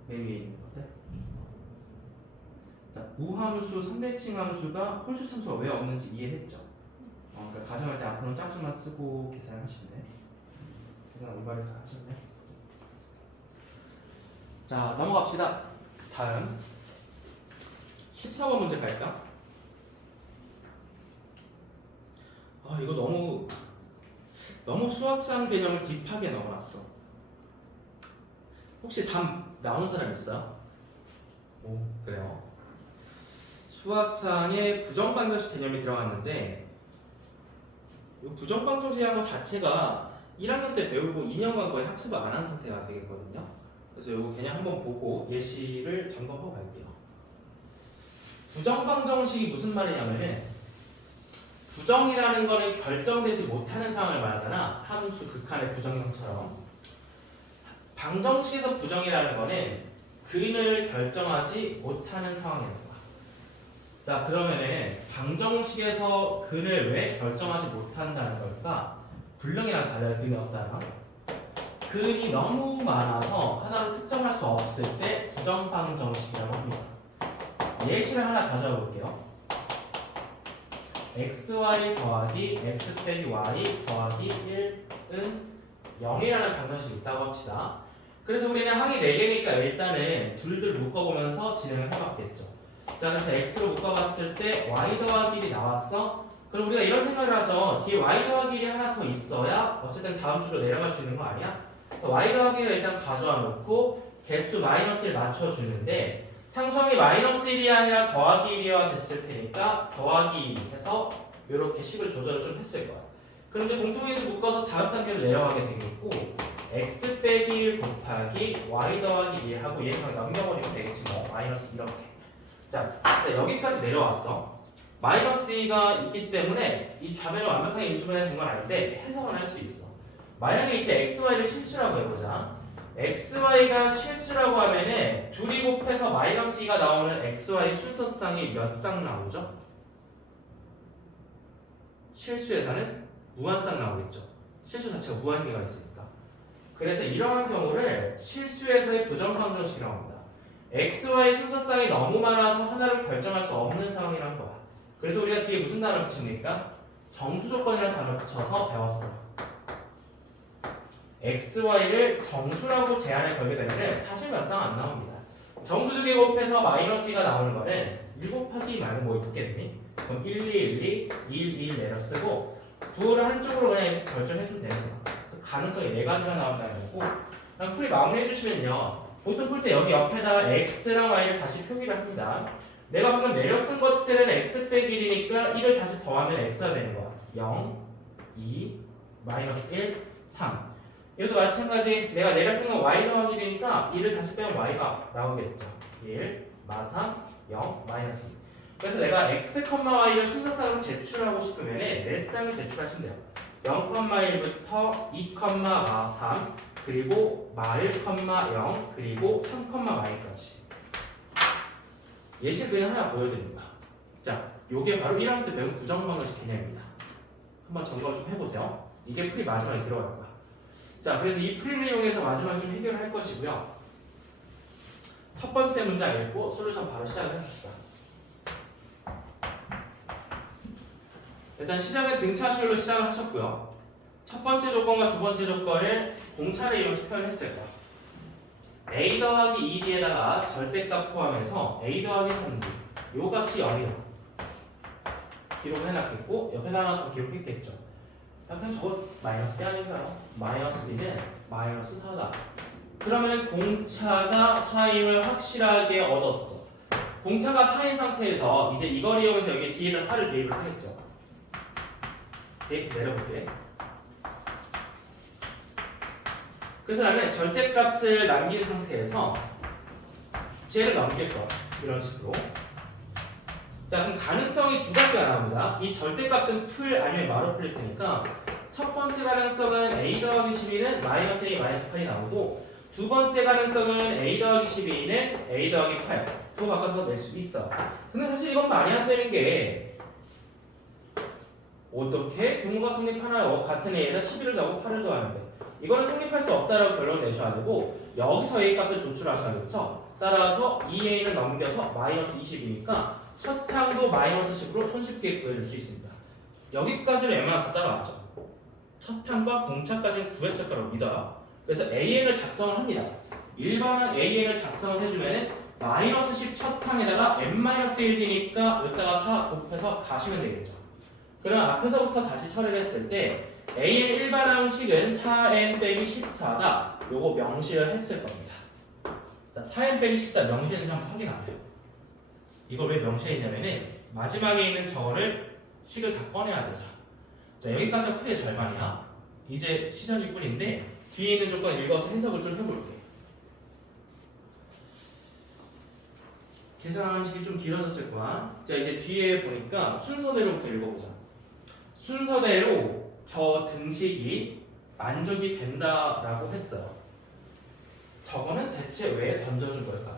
맨 위에 있는 것들. 자, 우함수, 선대칭 함수가 홀수 참수가 왜 없는지 이해했죠? 그러니까 가정할 때 앞으로는 짝수만 쓰고 계산하시면 돼. 계산 올바르게 하셨네. 자, 넘어갑시다. 다음 14번 문제 갈까? 이거 너무 수학상 개념을 딥하게 넣어놨어. 혹시 답 나온 사람 있어요? 오, 그래요. 수학상에 부정방정식 개념이 들어갔는데 이 부정방정식이라는 것 자체가 1학년 때 배우고 2년간 거의 학습을 안 한 상태가 되겠거든요. 그래서 이거 개념 한번 보고 예시를 점검하고 갈게요. 부정방정식이 무슨 말이냐면은 부정이라는 거는 결정되지 못하는 상황을 말하잖아. 함수 극한의 부정형처럼. 방정식에서 부정이라는 거는 근을 결정하지 못하는 상황이라는 거야. 자, 그러면은 방정식에서 근을 왜 결정하지 못한다는 걸까? 불능이랑 달라요. 근이 없다는. 근이 너무 많아서 하나로 특정할 수 없을 때 부정방정식이라고 합니다. 예시를 하나 가져와 볼게요. xy 더하기 x 빼기 y 더하기 1은 0이라는 방정식이 있다고 합시다. 그래서 우리는 항이 4개니까 일단은 둘들 묶어보면서 진행을 해봤겠죠. 자, 그래서 x로 묶어봤을 때 y 더하기 1이 나왔어. 그럼 우리가 이런 생각을 하죠. 뒤에 y 더하기 1이 하나 더 있어야 어쨌든 다음 줄로 내려갈 수 있는 거 아니야? 그래서 y 더하기 1을 일단 가져와 놓고 개수 -1 맞춰주는데 상수항이 -1이 아니라 더하기 1이어야 됐을 테니까 더하기 2 해서 이렇게 식을 조절을 좀 했을 거야. 그럼 이제 공통인수 묶어서 다음 단계로 내려가게 되겠고 x 빼기 1 곱하기 y 더하기 2 하고 얘를 넘겨버리면 되겠지 뭐 마이너스 이렇게. 자, 여기까지 내려왔어. -2가 있기 때문에 이 좌변을 완벽하게 인수분해 준 건 아닌데 해석은 할 수 있어. 만약에 이때 xy를 실수라고 해보자. xy가 실수라고 하면은 둘이 곱해서 -2가 나오는 xy 순서쌍이 몇 쌍 나오죠? 실수에서는 무한쌍 나오겠죠. 실수 자체가 무한개가 있으니까. 그래서 이러한 경우를 실수에서의 부정방정식이라고 합니다. xy 순서쌍이 너무 많아서 하나를 결정할 수 없는 상황이라는 거야. 그래서 우리가 뒤에 무슨 단어를 붙입니까? 정수조건이라는 단어를 붙여서 배웠어. xy를 정수라고 제한을 걸게 되면 사실 몇 쌍 안 나옵니다. 정수 2개 곱해서 -2가 나오는 거는 1 곱하기 말고 뭐 있겠니? 그럼 1, 2, 1, 2, 1, 1 내려 쓰고 부호를 한쪽으로 그냥 이렇게 결정해주면 되는 거야. 그래서 가능성이 4가지가 나온다는 거고 그럼 풀이 마무리 해주시면요. 보통 풀 때 여기 옆에다 x랑 y를 다시 표기를 합니다. 내가 방금 내려 쓴 것들은 x 빼기 1이니까 1을 다시 더하면 x가 되는 거야. 0, 2, -1, 3 이것도 마찬가지. 내가 내려 쓴 건 y 더하기 1이니까 1을 다시 빼면 y가 나오겠죠. 1, -3, 0, -2. 그래서 내가 x, y를 순서쌍으로 제출하고 싶으면 4쌍을 제출하시면 돼요. 0,1부터 2,3 그리고 -1,0 그리고 3,y까지. 예시 그냥 하나 보여드립니다. 자, 요게 바로 1학년 때 배운 부정방정식 개념입니다. 한번 점검 좀 해보세요. 이게 풀이 마지막에 들어갈 거야. 자, 그래서 이 풀이를 이용해서 마지막에 좀 해결할 것이고요. 첫 번째 문장 읽고 솔루션 바로 시작을 해봅시다. 일단 시작은 등차수열로 시작을 하셨고요. 첫 번째 조건과 두 번째 조건을 공차를 이용해서 표현했을 거야. a 더하기 2d에다가 절대값 포함해서 a 더하기 3d 요 값이 0이다. 기록을 해놨겠고 옆에다 하나 더 기록했겠죠. 그냥 저거 마이너스 대 아닌가요? 마이너스 b는 마이너스 4다. 그러면 공차가 4임을 확실하게 얻었어. 공차가 4인 상태에서 이제 이걸 이용해서 여기 뒤에다 4를 대입을 하겠죠. 대입 내려볼게. 그래서 나는 절대값을 남긴 상태에서 쟤를 넘길 거야. 이런 식으로. 자, 그럼 가능성이 두 가지가 나옵니다. 이 절대값은 풀 아니면 마로 풀릴 테니까 첫 번째 가능성은 a 더하기 12는 마이너스 a 마이너스 8이 나오고 두 번째 가능성은 a 더하기 12는 a 더하기 8 그거 바꿔서 낼 수 있어. 근데 사실 이건 말이 안 되는 게 어떻게 등호가 성립하나요? 같은 a에다 12를 더하고 8을 더하는데 이거는 성립할 수 없다라고 결론 내셔야 되고 여기서 a 값을 도출하셔야겠죠. 따라서 2a는 넘겨서 마이너스 20이니까 첫 항도 마이너스 10으로 손쉽게 구해줄 수 있습니다. 여기까지는 웬만하면 다 따라왔죠. 첫 항과 공차까지는 구했을 거라고 믿어요. 그래서 AN을 작성을 합니다. 일반은 AN을 작성을 해주면은 마이너스 10 첫 항에다가 n-1이니까 여기다가 4 곱해서 가시면 되겠죠. 그럼 앞에서부터 다시 처리를 했을 때 AN 일반 항식은 4n 빼기 14가 요거 명시를 했을 겁니다. 자, 4n 빼기 14 명시했는지 한번 확인하세요. 이걸 왜 명시했냐면은 마지막에 있는 저거를 식을 다 꺼내야 되죠. 자, 여기까지가 풀이의 절반이야. 이제 시전일 뿐인데 뒤에 있는 조건 읽어서 해석을 좀 해볼게. 계산식이 좀 길어졌을 거야. 자, 이제 뒤에 보니까 순서대로부터 읽어보자. 순서대로 저 등식이 만족이 된다라고 했어요. 저거는 대체 왜 던져준 걸까?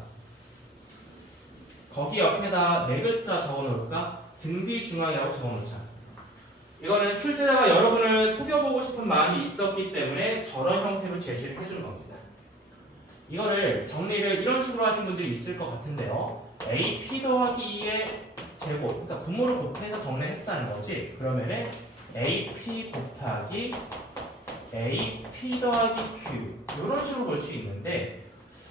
거기 옆에다 네 글자 적어놓을까? 등비 중앙이라고 적어놓자. 이거는 출제자가 여러분을 속여보고 싶은 마음이 있었기 때문에 저런 형태로 제시를 해주는 겁니다. 이거를 정리를 이런 식으로 하신 분들이 있을 것 같은데요. AP 더하기 2의 제곱, 그러니까 분모를 곱해서 정리했다는 거지. 그러면은 AP 곱하기 AP 더하기 Q 이런 식으로 볼 수 있는데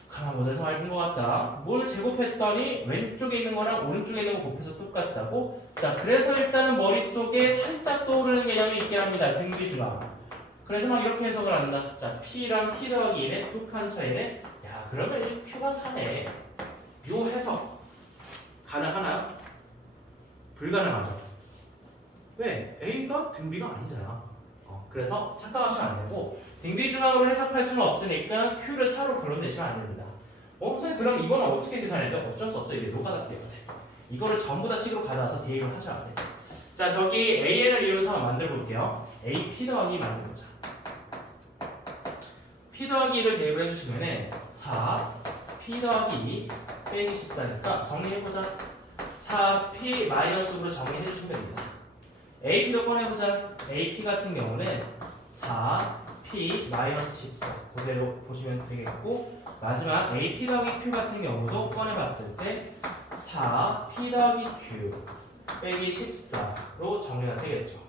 가만 보자, 잘 알긴 것 같다. 뭘 제곱했더니 왼쪽에 있는 거랑 오른쪽에 있는 거 곱해서 똑같다고? 자, 그래서 일단은 머릿속에 살짝 떠오르는 개념이 있긴 합니다. 등비중앙. 그래서 막 이렇게 해석을 한다. 자, P랑 P 더하기 1의 두 칸 차이네. 야, 그러면 이 Q가 4네. 요 해석 가능하나요? 불가능하죠. 왜? A가 등비가 아니잖아. 그래서 착각하시면 안 되고 등비중앙으로 해석할 수는 없으니까 Q를 4로 걸러내시면 안 됩니다. 선생님 그럼 이거는 어떻게 계산해야 돼? 어쩔 수 없어. 이게 노가다 때문에. 이거를 전부 다 식으로 가져와서 대입을 하셔야 돼. 자, 저기 AN을 이용해서 한번 만들어 볼게요. AP 더하기 만들어보자. P 더하기 1을 대입을 해주시면은 4 P 더하기 2 빼기 14니까 정리해보자. 4P 마이너스로 정리해주시면 됩니다. AP도 꺼내보자. AP 같은 경우는 4P 마이너스 14 그대로 보시면 되겠고 마지막 AP 더하기 Q 같은 경우도 꺼내봤을 때 4P 더하기 Q 빼기 14로 정리가 되겠죠.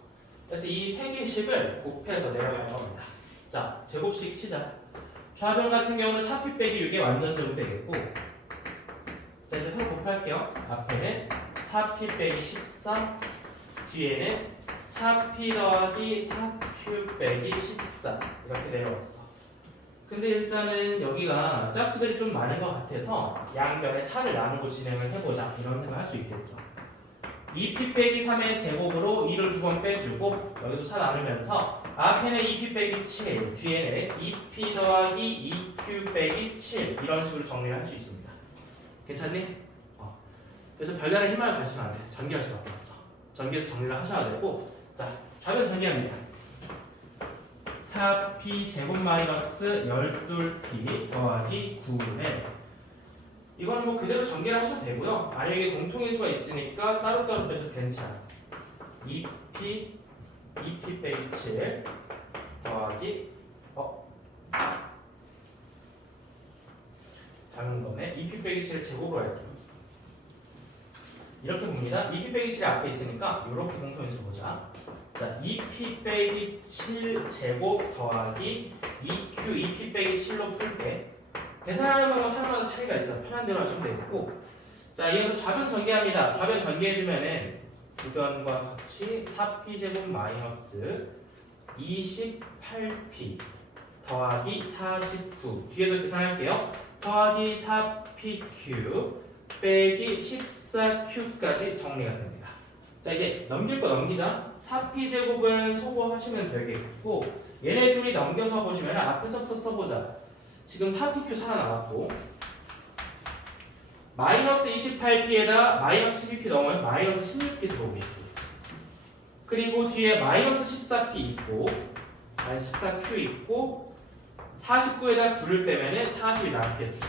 그래서 이 세 개씩을 곱해서 내려갈 겁니다. 자, 제곱식 치자. 좌변 같은 경우는 4P 빼기 6의 완전 제곱 되겠고 자, 이제 서로 곱할게요. 앞에는 4P 빼기 14 뒤에는 4P 더하기 4Q 빼기 14 이렇게 내려왔어. 근데 일단은 여기가 짝수들이 좀 많은 것 같아서 양변에 4를 나누고 진행을 해보자 이런 생각 할 수 있겠죠. 2P 빼기 3의 제곱으로 2를 두 번 빼주고 여기도 4 나누면서 앞에는 2P 빼기 7 뒤에는 2P 더하기 2Q 빼기 7 이런 식으로 정리를 할 수 있습니다. 괜찮니? 그래서 별다른 희망을 가지시면 안 돼. 전개할 수밖에 없어. 전개해서 정리를 하셔야 되고 자, 좌변 전개합니다. 4P 제곱 마이너스 12P 더하기 9는 이거는 뭐 그대로 전개를 하셔도 되고요. 만약에 공통인수가 있으니까 따로따로 빼셔도 괜찮아. 2P 빼기 7 더하기 작은 거네. 2P 빼기 7을 제곱으로 할게요. 이렇게 봅니다. 2P 빼기 7이 앞에 있으니까 이렇게 공통인수 보자. 자, 2P 빼기 7 제곱 더하기 2Q 2P 빼기 7로 풀게. 계산하는 방법 사람마다 차이가 있어. 편한 대로 하시면 되겠고. 자, 이어서 좌변 전개합니다. 좌변 전개해주면은 우변과 같이 4P 제곱 마이너스 28P 더하기 49 뒤에도 계산할게요. 더하기 4PQ 빼기 14Q까지 정리가 됩니다. 자, 이제 넘길 거 넘기자. 4P제곱은 소거하시면 되겠고, 얘네 둘이 넘겨서 보시면 앞에서부터 써보자. 지금 4PQ 살아나왔고, 마이너스 28P에다 마이너스 12P 넣으면 마이너스 16P 들어오겠고, 그리고 뒤에 마이너스 14P 있고, 마이너스 14Q 있고, 49에다 9를 빼면은 40이 남겠죠.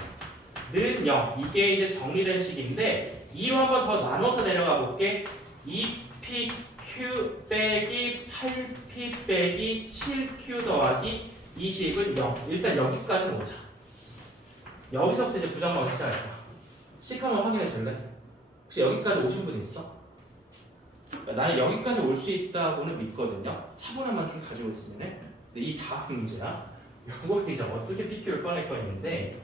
는 0. 이게 이제 정리된 식인데 2로 한 번 더 나눠서 내려가 볼게. 2PQ 빼기 8P 빼기 7Q 더하기 20은 0. 일단 여기까지 오자. 여기서부터 이제 부정만 시작할 거야. 식 한번 확인해 줄래? 혹시 여기까지 오신 분 있어? 나는 여기까지 올 수 있다고는 믿거든요. 차분함만 좀 가지고 있으면. 근데 이 다음 문제야. 이거 이제 어떻게 PQ를 꺼낼 거였는데,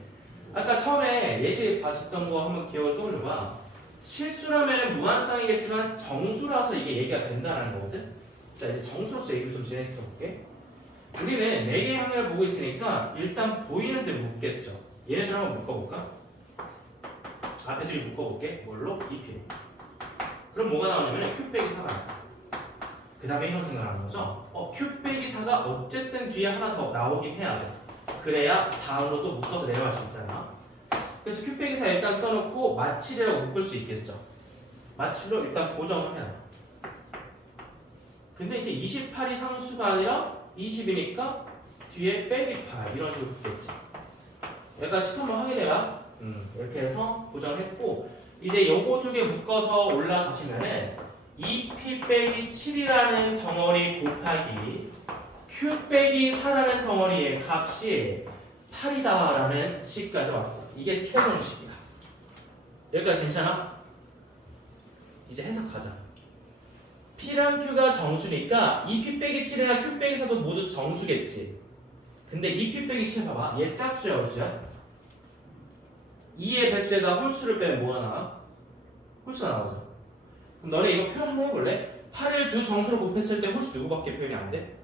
아까 처음에 예시 봤었던 거 한번 기억을 떠올려봐. 실수라면 무한쌍이겠지만 정수라서 이게 얘기가 된다는 거거든. 자, 이제 정수로서 얘기를 좀 진행시켜 볼게. 우리는 4개의 항을 보고 있으니까 일단 보이는 대로 묶겠죠. 얘네들 한번 묶어볼까? 앞에 둘이 묶어볼게. 뭘로? 2P. 그럼 뭐가 나오냐면 Q 빼기 4가 나와. 그 다음에 이런 생각하는 거죠. Q 빼기 4가 어쨌든 뒤에 하나 더 나오긴 해야 돼. 그래야 다음으로도 묶어서 내려갈 수 있잖아. 그래서 Q 빼기 4 일단 써놓고 마칠이라고 묶을 수 있겠죠. 마칠로 일단 고정을 해야 돼. 근데 이제 28이 상수가 아니라 20이니까 뒤에 빼기 8 이런 식으로 붙겠지. 여기까지 한번 확인해봐. 이렇게 해서 고정을 했고, 이제 요거 두 개 묶어서 올라가시면은 2P 빼기 7이라는 덩어리 곱하기 Q 빼기 4라는 덩어리의 값이 8이다라는 식까지 왔어. 이게 최종식이야. 여기까지 괜찮아? 이제 해석하자. P랑 Q가 정수니까 2P 빼기 7이나 Q 빼기 4도 모두 정수겠지. 근데 2P 빼기 7 봐봐. 얘 짝수야, 홀수야? 2의 배수에다 홀수를 빼면 뭐가 나와? 홀수가 나오죠. 그럼 너네 이거 표현 한번 해볼래? 8을 두 정수로 곱했을 때 홀수 누구밖에 표현이 안 돼?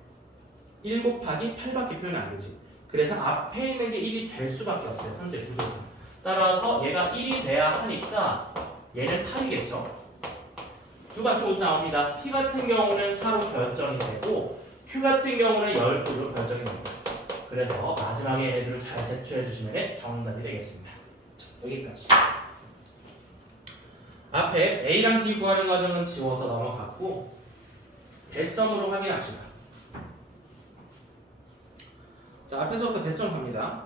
1 곱하기 8밖에 표현이 안 되지. 그래서 앞에 있는 게 1이 될 수밖에 없어요. 현재 구조는. 따라서 얘가 1이 돼야 하니까 얘는 8이겠죠. 두 가지 모두 나옵니다. P 같은 경우는 4로 결정이 되고 Q 같은 경우는 12로 결정이 됩니다. 그래서 마지막에 얘네들을 잘 제출해 주시면 정답이 되겠습니다. 자, 여기까지. 앞에 A랑 D 구하는 과정은 지워서 넘어갔고 대점으로 확인합시다. 자, 앞에서부터 대점 갑니다.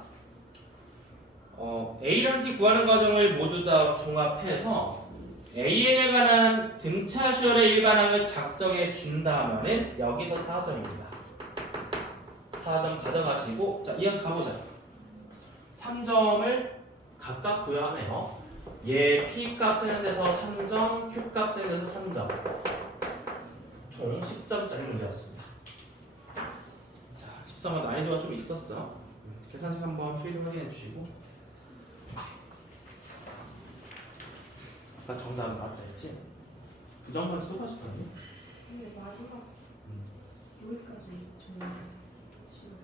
A랑 D 구하는 과정을 모두 다 종합해서 AN에 관한 등차수열의 일반항을 작성해 준다면은 여기서 4점입니다. 4점 가져가시고, 자, 이어서 가보자. 3점을 각각 부여하네요. 얘 P 값 쓰는 데서 3점, Q 값 쓰는 데서 3점. 총 10점짜리 문제였습니다. 자, 13번 난이도가 좀 있었어. 계산식 한번 필기 확인해 주시고. 아까 정답은 맞다 했지? 부정선수 똑같이 풀었니? 근데 마지막 여기까지 정리했어. 지금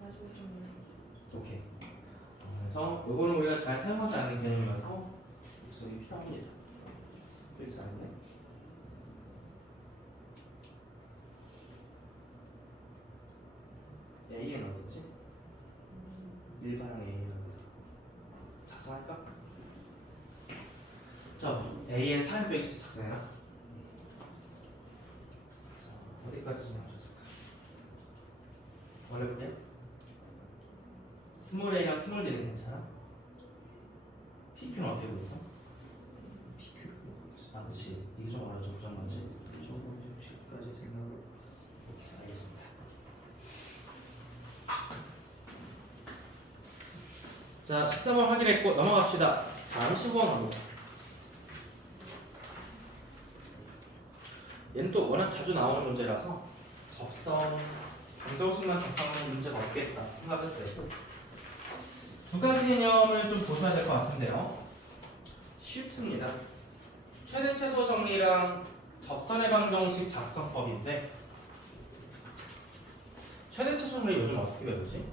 마지막 정리. 오케이. 그래서 요거는 우리가 잘 사용하지 않는 개념이라서 복습이 필요합니다. 여기 잘했네. A는 어딨지? 일반항 A는 어딨어? 작성할까? 자, AN 4인 빼기 작성해라. 자, 어디까지 정하셨을까? 원래부터? 스몰 A랑 스몰 D는 괜찮아? PQ는 어떻게 되고 있어? PQ 아, 그렇지. 이게 좀 어려워. 부정 건지. 저번 식까지 생각을 오케이, 알겠습니다. 자, 13번 확인했고 넘어갑시다. 다음 15번으로. 얘는 또 워낙 자주 나오는 문제라서 접선, 방정식만 접선하는 문제가 없겠다 생각을 했고, 두 가지 개념을 좀 보셔야 될 것 같은데요. 쉽습니다. 최대 최소 정리랑 접선의 방정식 작성법인데, 최대 최소 정리 요즘 어떻게 배우지?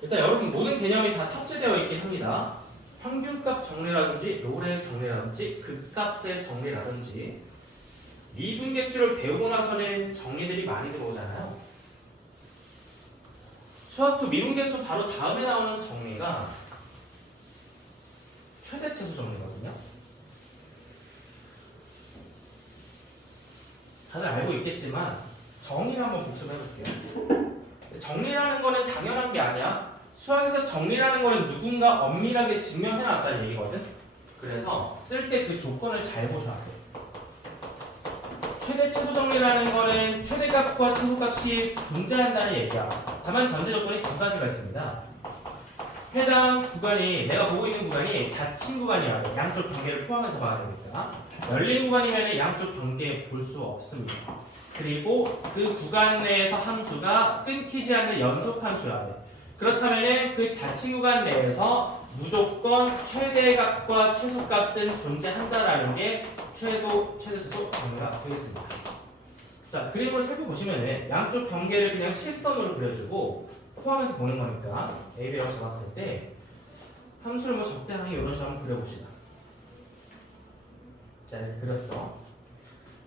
일단 여러분 모든 개념이 다 탑재되어 있긴 합니다. 평균값 정리라든지 롤의 정리라든지 극값의 정리라든지 미분계수를 배우고 나서는 정리들이 많이 들어오잖아요. 수학2 미분계수 바로 다음에 나오는 정리가 최대차수 정리거든요. 다들 알고 있겠지만 정리를 한번 복습해 볼게요. 정리라는 거는 당연한 게 아니야. 수학에서 정리라는 거는 누군가 엄밀하게 증명해 놨다는 얘기거든. 그래서 쓸 때 그 조건을 잘 보셔야 돼. 최대 최소 정리라는 거는 최대값과 최소값이 존재한다는 얘기야. 다만 전제 조건이 두 가지가 있습니다. 해당 구간이 내가 보고 있는 구간이 닫힌 구간이야. 양쪽 경계를 포함해서 봐야 되니까. 열린 구간이면 양쪽 경계 볼 수 없습니다. 그리고 그 구간 내에서 함수가 끊기지 않는 연속 함수여야 돼. 그렇다면 그 닫힌 구간 내에서 무조건 최대값과 최소값은 존재한다라는 게 최소 정리가 되겠습니다. 자, 그림으로 살펴보시면 양쪽 경계를 그냥 실선으로 그려주고 포함해서 보는 거니까 AB라고 잡았을 때 함수를 뭐 적당하게 이런 식으로 한번 그려봅시다. 자, 이렇게 그렸어.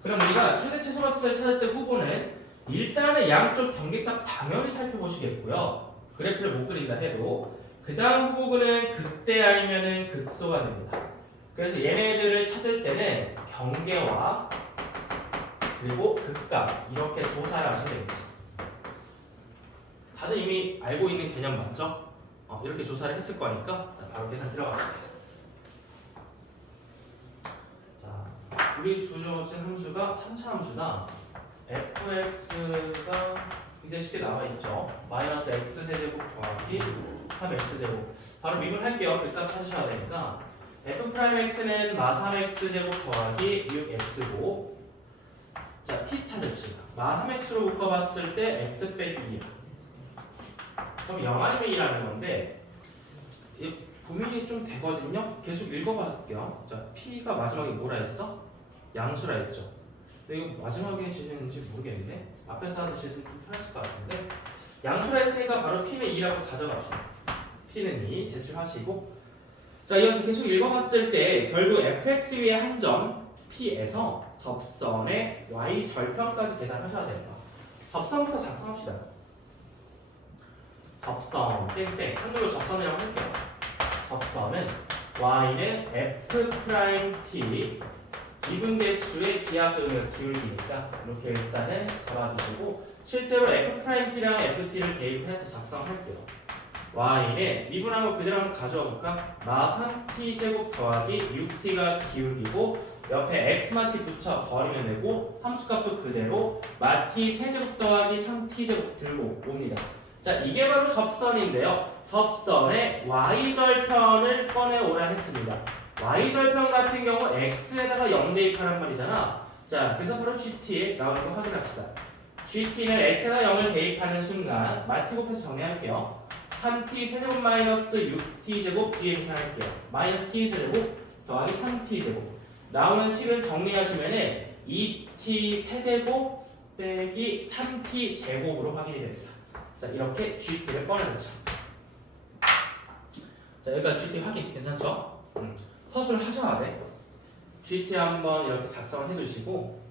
그럼 우리가 최대 최소값을 찾을 때 후보는 일단은 양쪽 경계값 당연히 살펴보시겠고요. 그래프를 못 그린다 해도 그 다음 후보는 극대 아니면은 극소가 됩니다. 그래서 얘네들을 찾을 때는 경계와 그리고 극값 이렇게 조사를 하시면 됩니다. 다들 이미 알고 있는 개념 맞죠? 이렇게 조사를 했을 거니까 바로 계산 들어갑시다. 자, 우리 주어진 함수가 3차 함수다. fx가 굉장히 쉽게 나와 있죠. 마이너스 x세제곱 더하기 3x제곱. 바로 미분할게요. 극값 찾으셔야 되니까 f'x는 마 3x제곱 더하기 6x고, 자, t 찾읍시다. 마 3x로 묶어봤을 때 x 빼기 2. 그럼 0 아니면 2라는 건데 고민이 좀 되거든요. 계속 읽어볼게요. 자, p가 마지막에 뭐라 했어? 양수라 했죠. 근데 이거 마지막에 지는지 모르겠는데 앞에서 하는 짓은 좀 편했을 것 같은데 양수라 했으니까 바로 p는 2라고 가져갑시다. p는 2 제출하시고, 자, 이어서 계속 읽어봤을 때 결국 fx 위에 한 점 p에서 접선의 y 절편까지 계산하셔야 됩니다. 접선부터 작성합시다. 접선 땡땡 한글로 접선이라고 할게요. 접선은 y는 f't 미분계수의 기하학적 의미가 기울기니까 이렇게 일단은 잡아주시고, 실제로 f't랑 ft를 대입해서 작성할게요. y는 미분한 거 그대로 한번 가져와 볼까? 마 3t제곱 더하기 6t가 기울기고 옆에 x만 t 붙여 버리면 되고 함수값도 그대로 마 t 세제곱 더하기 3t제곱 들고 옵니다. 자, 이게 바로 접선인데요. 접선의 y절편을 꺼내오라 했습니다. y절편 같은 경우 x에다가 0 대입하란 말이잖아. 자, 그래서 바로 gt에 나오는 거 확인합시다. gt는 x에다 0을 대입하는 순간 마T 곱해서 정리할게요. 3t 세제곱 마이너스 6t 제곱 뒤에 계산할게요. 마이너스 t 세제곱 더하기 3t 제곱. 나오는 식은 정리하시면은 2t 세제곱 빼기 3t 제곱으로 확인이 됩니다. 자, 이렇게 gt를 꺼내놓죠. 자, 여기까지 gt 확인 괜찮죠? 서술을 하셔야 돼. gt 한번 이렇게 작성을 해두시고,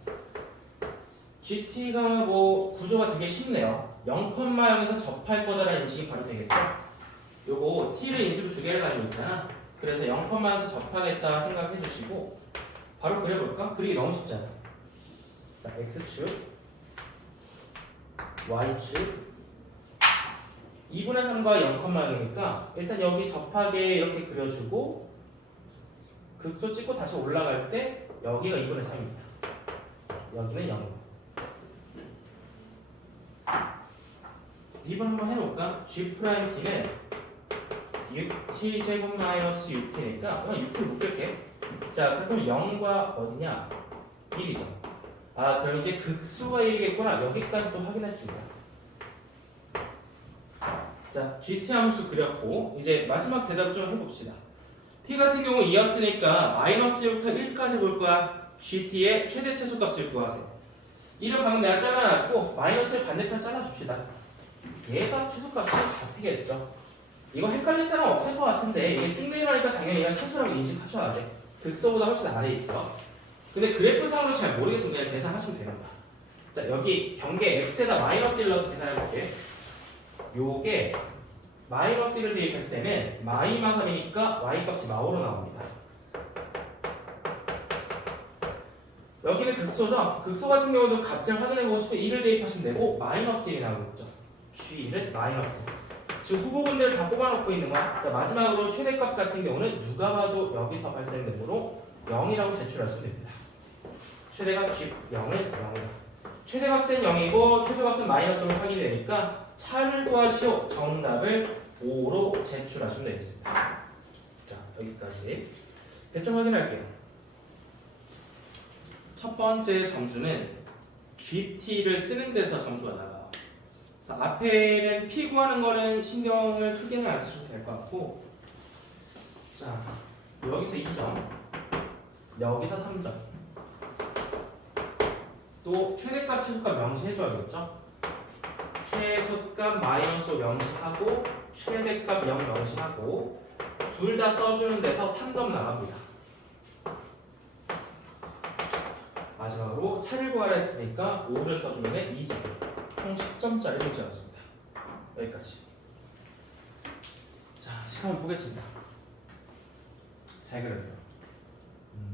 gt가 뭐 구조가 되게 쉽네요. 0,0에서 접할 거다라는 인식이 바로 되겠죠? 요거 t를 인수로 두 개를 가지고 있잖아. 그래서 0,0에서 접하겠다 생각해 주시고 바로 그려볼까? 그리기 너무 쉽잖아. 자, x축, y축 2분의 3과 0,0이니까 일단 여기 접하게 이렇게 그려주고 극소 찍고 다시 올라갈 때 여기가 2분의 3입니다. 여기는 0. 2번 한번 해놓을까? g't는 6t 제곱 마이너스 6t니까 6t 묶을게. 자, 그렇다면 0과 어디냐? 1이죠. 아, 그럼 이제 극수가 1이겠구나. 여기까지도 확인했습니다. 자, gt 함수 그렸고 이제 마지막 대답 좀 해봅시다. p 같은 경우 2였으니까 마이너스 1부터 1까지 볼 거야. gt의 최대 최소값을 구하세요. 1은 방금 내가 잘라놨고 마이너스를 반대편 잘라줍시다. 얘가 최소값이 잡히겠죠. 이거 헷갈릴 사람 없을 것 같은데 이게 쭉 내려가니까 당연히 이건 최소라고 인식하셔야 돼. 극소보다 훨씬 아래에 있어. 근데 그래프상으로 잘 모르겠으면 그냥 계산하시면 되는 거야. 자, 여기 경계 x에다 마이너스 1 넣어서 계산해볼게. 요게 마이너스 1을 대입했을 때는 마이마 3이니까 y 값이 마오로 나옵니다. 여기는 극소죠? 극소 같은 경우도 값을 확인해보고 싶으면 1을 대입하시면 되고 마이너스 1이 나오고 있죠. g1은 마이너스 1. 지금 후보군들 다 뽑아놓고 있는 거야. 자, 마지막으로 최대값 같은 경우는 누가 봐도 여기서 발생되므로 0이라고 제출하시면 됩니다. 최대값 g0은 0이다. 최대값은 0이고 최소값은 마이너스로 확인이 되니까 차를 구하시오. 정답을 5로 제출하시면 되겠습니다. 자, 여기까지. 배점 확인할게요. 첫 번째 점수는 GT를 쓰는 데서 점수가 나가요. 자, 앞에는 P 구하는 거는 신경을 크게는 안 쓰셔도 될 것 같고, 자, 여기서 2점, 여기서 3점. 또 최대값, 최소값 명시해줘야겠죠? 최소값 마이너스 명시하고 최대값 0 명시하고 둘 다 써주는 데서 3점 나갑니다. 마지막으로 차를 구하라 했으니까 5를 써주면 2점. 총 10점짜리 문제였습니다. 여기까지. 자, 시간을 보겠습니다. 잘 그렸네요.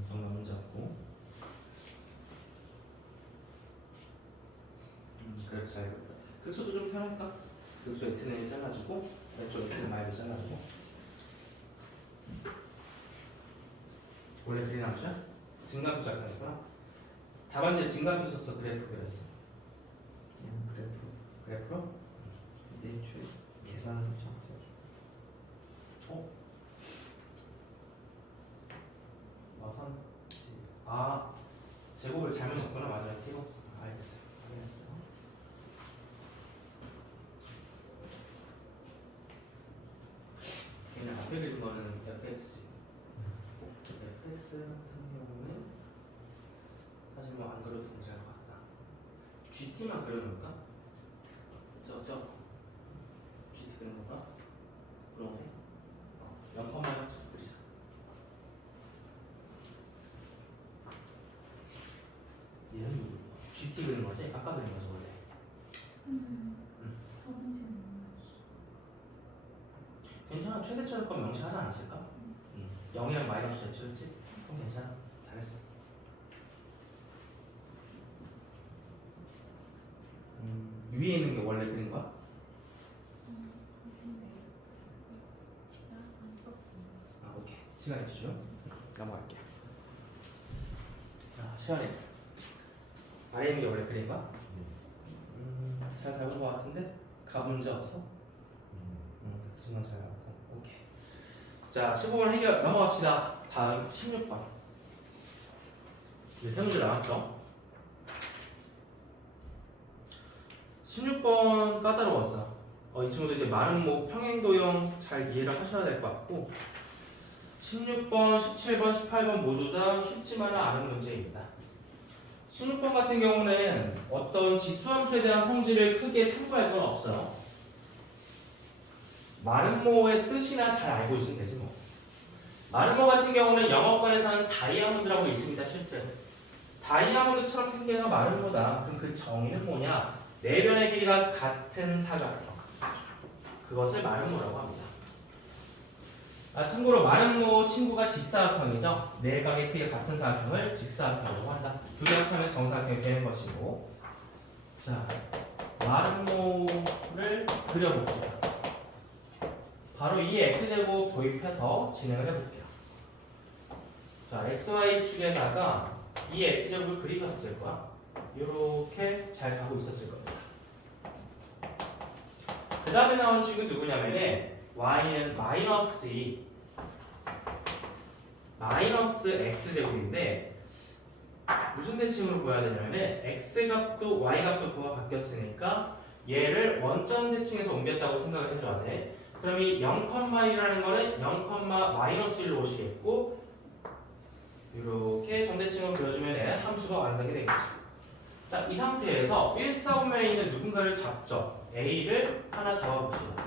정답 문제였고. 그래, 잘 그렸다. 극소도 좀 편할까? 극소 x는 1 잘라주고 왼쪽 x는 마이너스 잘라주고. 원래 그린 함수야? 증가표 작성했구나. 답안지에 증가표 썼어. 그래프 그랬어. 그냥 그래프로? 이제 애초에 계산한 상태죠. 와선. 아, 제곱을 잘못 썼구나. 맞아요. t로. 알겠어요. 알겠어. 그냥 앞에 그린 거는 fx지. fx 같은 경우는 사실 뭐 안 그려도 괜찮을 것 같다. GT만 그려놓을까? 저 GT 그린 건가? 분홍색? 0,1 그리자. 얘는 GT 그린 거지? 아까 그린 거지 원래. 괜찮아. 최대차값 명시하지 않았을까? 0이랑 마이너스 제출했지? 그럼 괜찮아. 잘했어. 위에 있는 게 원래 그린 거야? 아, 오케이. 시간이 주죠? 넘어갈게요. 자, 시간이. 아래 있는 게 원래 그린 거야? 잘 잡은 거 같은데? 가 문제 없어? 순간 잘 나왔고. 오케이. 자, 15번 해결 넘어갑시다. 다음 16번. 이제 세 문제 나왔죠? 16번 까다로웠어. 이 친구도 이제 마름모 평행도형 잘 이해를 하셔야 될 것 같고 16번, 17번, 18번 모두 다 쉽지만은 않은 문제입니다. 16번 같은 경우는 어떤 지수함수에 대한 성질을 크게 탐구할 건 없어요. 마름모의 뜻이나 잘 알고 있으면 되지 뭐. 마름모 같은 경우는 영어권에서는 다이아몬드라고 있습니다. 실제 다이아몬드처럼 생긴 마름모다. 그럼 그 정의는 뭐냐? 네 변의 길이가 같은 사각형, 그것을 마름모라고 합니다. 참고로 마름모 친구가 직사각형이죠. 네 각의 크기가 같은 사각형을 직사각형이라고 한다. 두 개 합치면 정사각형이 되는 것이고. 자, 마름모를 그려봅시다. 바로 이 x제곱 도입해서 진행을 해볼게요. 자, xy축에다가 이 x제곱을 그리셨을 거야. 이렇게 잘 가고 있었을 겁니다. 그 다음에 나온 식은 누구냐면은 y는 마이너스 2 마이너스 x제곱인데 무슨 대칭으로 구해야 되냐면은 x값도 y값도 부가 바뀌었으니까 얘를 원점 대칭에서 옮겼다고 생각을 해줘야 돼. 그럼 이 0,1이라는 거는 0,-1로 오시겠고 이렇게 점대칭으로 그려주면 함수가 완성이 되겠죠. 자, 이 상태에서 1, 4, 5면에 있는 누군가를 잡죠. A를 하나 잡아봅시다.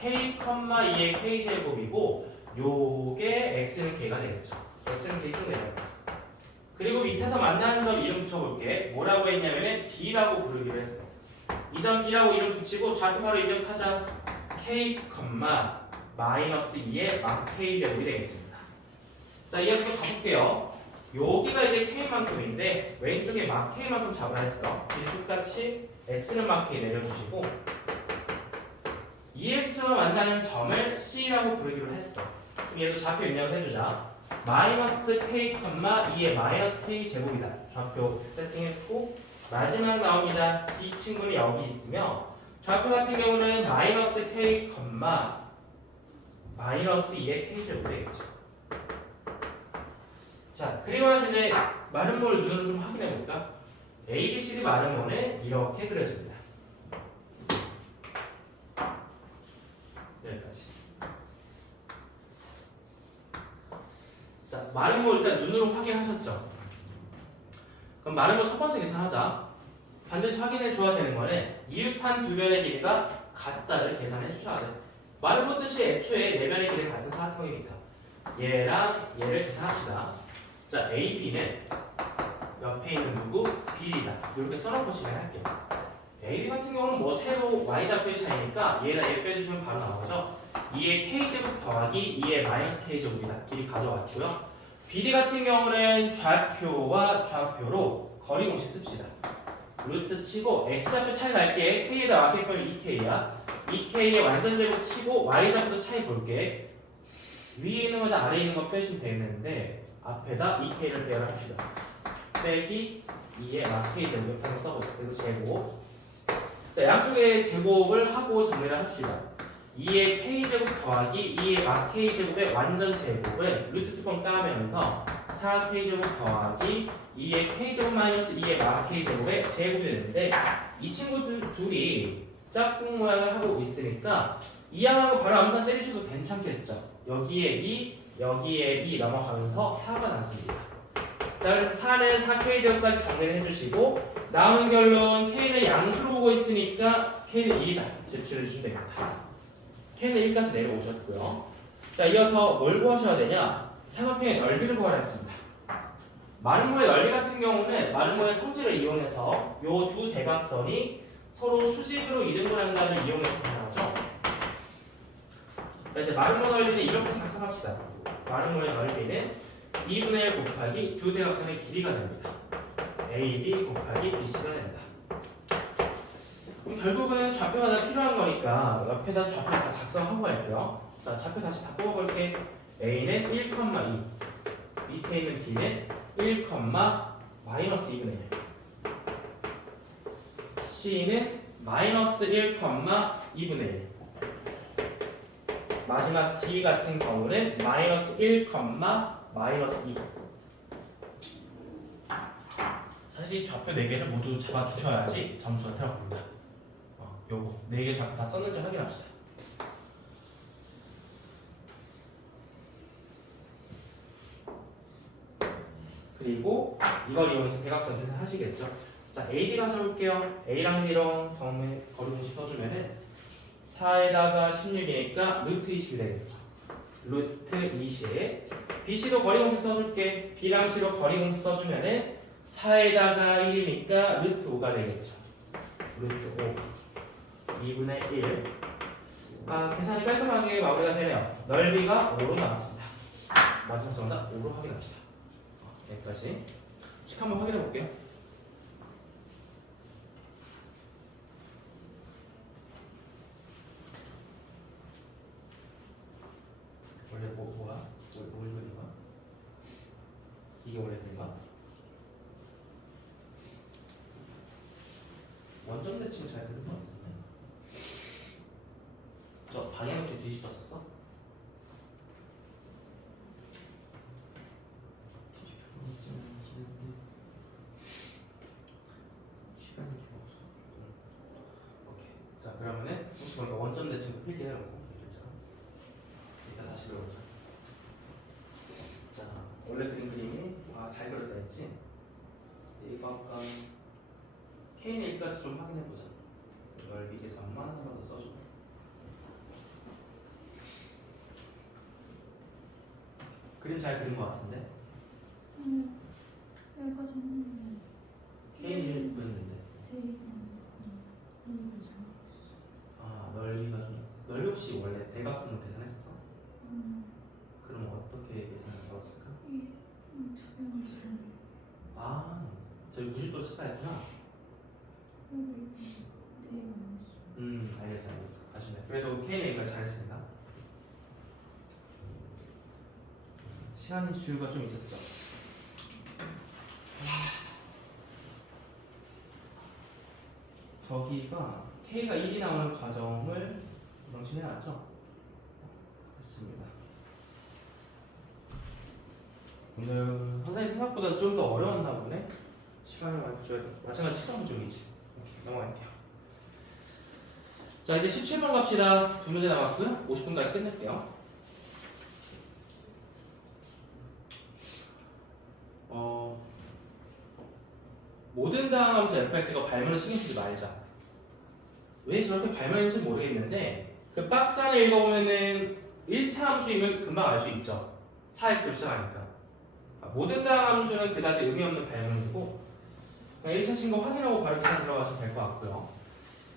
k, 2의 k제곱이고 요게 x는 k가 되겠죠. x는 k 쭉 내려가. 그리고 밑에서 만나는 점 이름 붙여볼게. 뭐라고 했냐면은 b라고 부르기로 했어. 이 점 b라고 이름 붙이고 좌표 바로 입력하자. k, 마이너스 2의 막 k제곱이 되겠습니다. 자, 이어서 또 가볼게요. 여기가 이제 k만큼인데 왼쪽에 막 k만큼 잡으라 했어. 똑같이 x는 막 k 내려주시고 2x와 만나는 점을 c라고 부르기로 했어. 그럼 얘도 좌표 입력을 해주자. 마이너스 k, 2의 마이너스 k 제곱이다. 좌표 세팅했고 마지막 나옵니다. 이 친구는 여기 있으며 좌표 같은 경우는 마이너스 k, 마이너스 2의 k 제곱이 되겠죠. 자, 그리고 나서 이제 마름모를 눈으로 좀 확인해 볼까? A, B, C, D 마름모는 이렇게 그려집니다. 여기까지. 자, 마름모 일단 눈으로 확인하셨죠? 그럼 마름모 첫 번째 계산하자. 반드시 확인해 줘야 되는 거는 이웃한 두 변의 길이가 같다를 계산해 주셔야 돼. 마름모 뜻이 애초에 네 변의 길이가 같은 사각형이니까 얘랑 얘를 계산합시다. 자, A, B는 옆에 있는 누구? B이다. 이렇게 써놓고 진행할게요. A, B 같은 경우는 뭐 세로 Y좌표의 차이니까 얘랑 얘 빼주시면 바로 나오죠. 2의 K제곱 더하기 2의 마이너스 K제곱이다. 길이 가져왔고요. BD 같은 경우는 좌표와 좌표로 거리 공식 씁시다. 루트 치고 X좌표 차이 날게. K에다 Y좌표 빼면 2K야. 2K의 완전 제곱 치고 Y좌표 차이 볼게. 위에 있는 거다 아래에 있는 거 빼시면 되는데 앞에다 2K를 빼라 합시다. 빼기 2의 마K 제곱 이렇게 한번 써보자. 그리고 제곱. 자, 양쪽에 제곱을 하고 정리를 합시다. 2의 K제곱 더하기 2의 마K 제곱의 완전 제곱은 루트 뚜껑 까면서 4K제곱 더하기 2의 K제곱 마이너스 2의 마K 제곱의 제곱이 되는데 이 친구들 둘이 짝꿍 모양을 하고 있으니까 이항하고 바로 암산 때리셔도 괜찮겠죠. 여기에 2, 여기에 2 넘어가면서 4가 났습니다. 자, 그래서 4는 4K제곱까지 정리를 해주시고 나오는 결론 K는 양수로 보고 있으니까 K는 1이다. 제출해주시면 되겠다. K는 1까지 내려오셨고요. 자, 이어서 뭘 구하셔야 되냐? 삼각형의 넓이를 구하라 했습니다. 마름모의 넓이 같은 경우는 마름모의 성질을 이용해서 이 두 대각선이 서로 수직으로 이등분한다를 이용해서 구하죠. 자, 이제 마름모 넓이는 이렇게 작성합시다. 마름모의 넓이는 2분의 1 곱하기 두 대각선의 길이가 됩니다. AD 곱하기 BC가 됩니다. 그럼 결국은 좌표가 다 필요한 거니까 옆에다 좌표 다 작성하고 갈게요. 자, 좌표 다시 다 뽑아볼게. A는 1, 2 밑에 있는 B는 1, 마이너스 2분의 1 C는 마이너스 1, 2분의 1 마지막 D 같은 경우는 마이너스 1, 마이너스 2 사실 좌표 4개를 모두 잡아주셔야지 점수가 들어갑니다. 요거 4개 좌표 다 썼는지 확인합시다. 그리고 이걸 이용해서 대각선 계산하시겠죠. 자, AD 가서 볼게요. A랑 B랑 정면 거리 공식 써주면은 4에다가 16이니까 루트 20이 되겠죠. 루트 20. BC도 거리 공식 써줄게. B랑 C로 거리 공식 써주면은 4에다가 1이니까 루트 5가 되겠죠. 루트 5. 2분의 1. 계산이 깔끔하게 마무리가 되네요. 넓이가 5로 나왔습니다. 마지막 정답 5로 확인합시다. 여기까지. 식 한번 확인해 볼게요. 원래 뭐야? 뭘 그린 거야? 이게 원래 그린 거야? 원점 대칭 잘 그린 거 같은데. 저 방향키 뒤집었었어? 시간이 좀 없어. 오케이. 자, 그러면은 혹시 뭔가 원점 대칭 필기해놓고 그랬죠? 일단 다시 그려보자. 자, 원래 그린 그림이 잘 그렸다 했지? 이거 아까 K는 1까지 좀 확인해보자. 넓이 계산만 하나만 더 써주고 그림 잘 그린 것 같은데? 여기까지 했는데 K를 구했는데 대입은 아 넓이가 좀 넓이 혹시 원래 대각선으로 계산했었어? 그럼 어떻게 계산을 잡았을까? 투명을 잘 아 저기 90도로 칠까했구나. 알겠어. 아쉽네. 그래도 K는 이걸 잘했습니다. 시간이 주유가 좀 있었죠. 저기가 K가 1이 나오는 과정을 명시해놨죠. 됐습니다. 오늘 선생님 생각보다 좀 더 어려웠나 보네. 시간을 많이 줘야 돼. 마찬가지 시간 부족이지. 오케이, 넘어갈게요. 자 이제 17번 갑시다. 두 문제 남았고요. 50분까지 끝낼게요. 모든 다항 함수 fx가 발문을 신경 쓰지 말자. 왜 저렇게 발문인지 모르겠는데 그 박스 안에 읽어보면은 1차 함수임을 금방 알 수 있죠. 4x로 시작하니까. 모든 다항 함수는 그다지 의미 없는 발문이고 그냥 1차 신거 확인하고 바로 계산 들어가시면 될 것 같고요.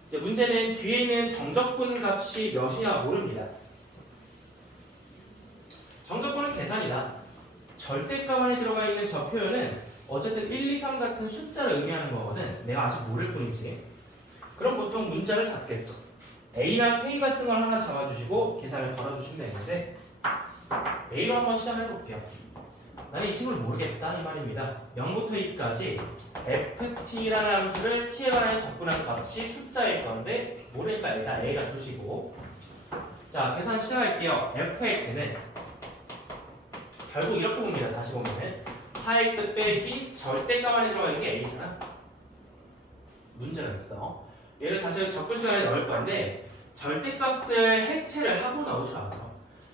이제 문제는 뒤에 있는 정적분 값이 몇이냐 모릅니다. 정적분은 계산이다. 절대값 안에 들어가 있는 저 표현은 어쨌든 1, 2, 3 같은 숫자를 의미하는 거거든. 내가 아직 모를 뿐이지. 그럼 보통 문자를 잡겠죠. A나 K 같은 걸 하나 잡아주시고 계산을 걸어주시면 되는데 A로 한번 시작을 해볼게요. 나는 이 식을 모르겠다 이 말입니다. 0부터 2까지 ft라는 함수를 t에 관한 적분한 값이 숫자일 건데 모르니까 일단 A가 두시고 자 계산 시작할게요. fx는 결국 이렇게 봅니다. 다시 보면은 4x 빼기 절대값 안에 들어가 있는 게 A잖아. 문제가 있어. 얘를 다시 적분 시간에 넣을 건데 절대값을 해체를 하고 넣으셔야죠.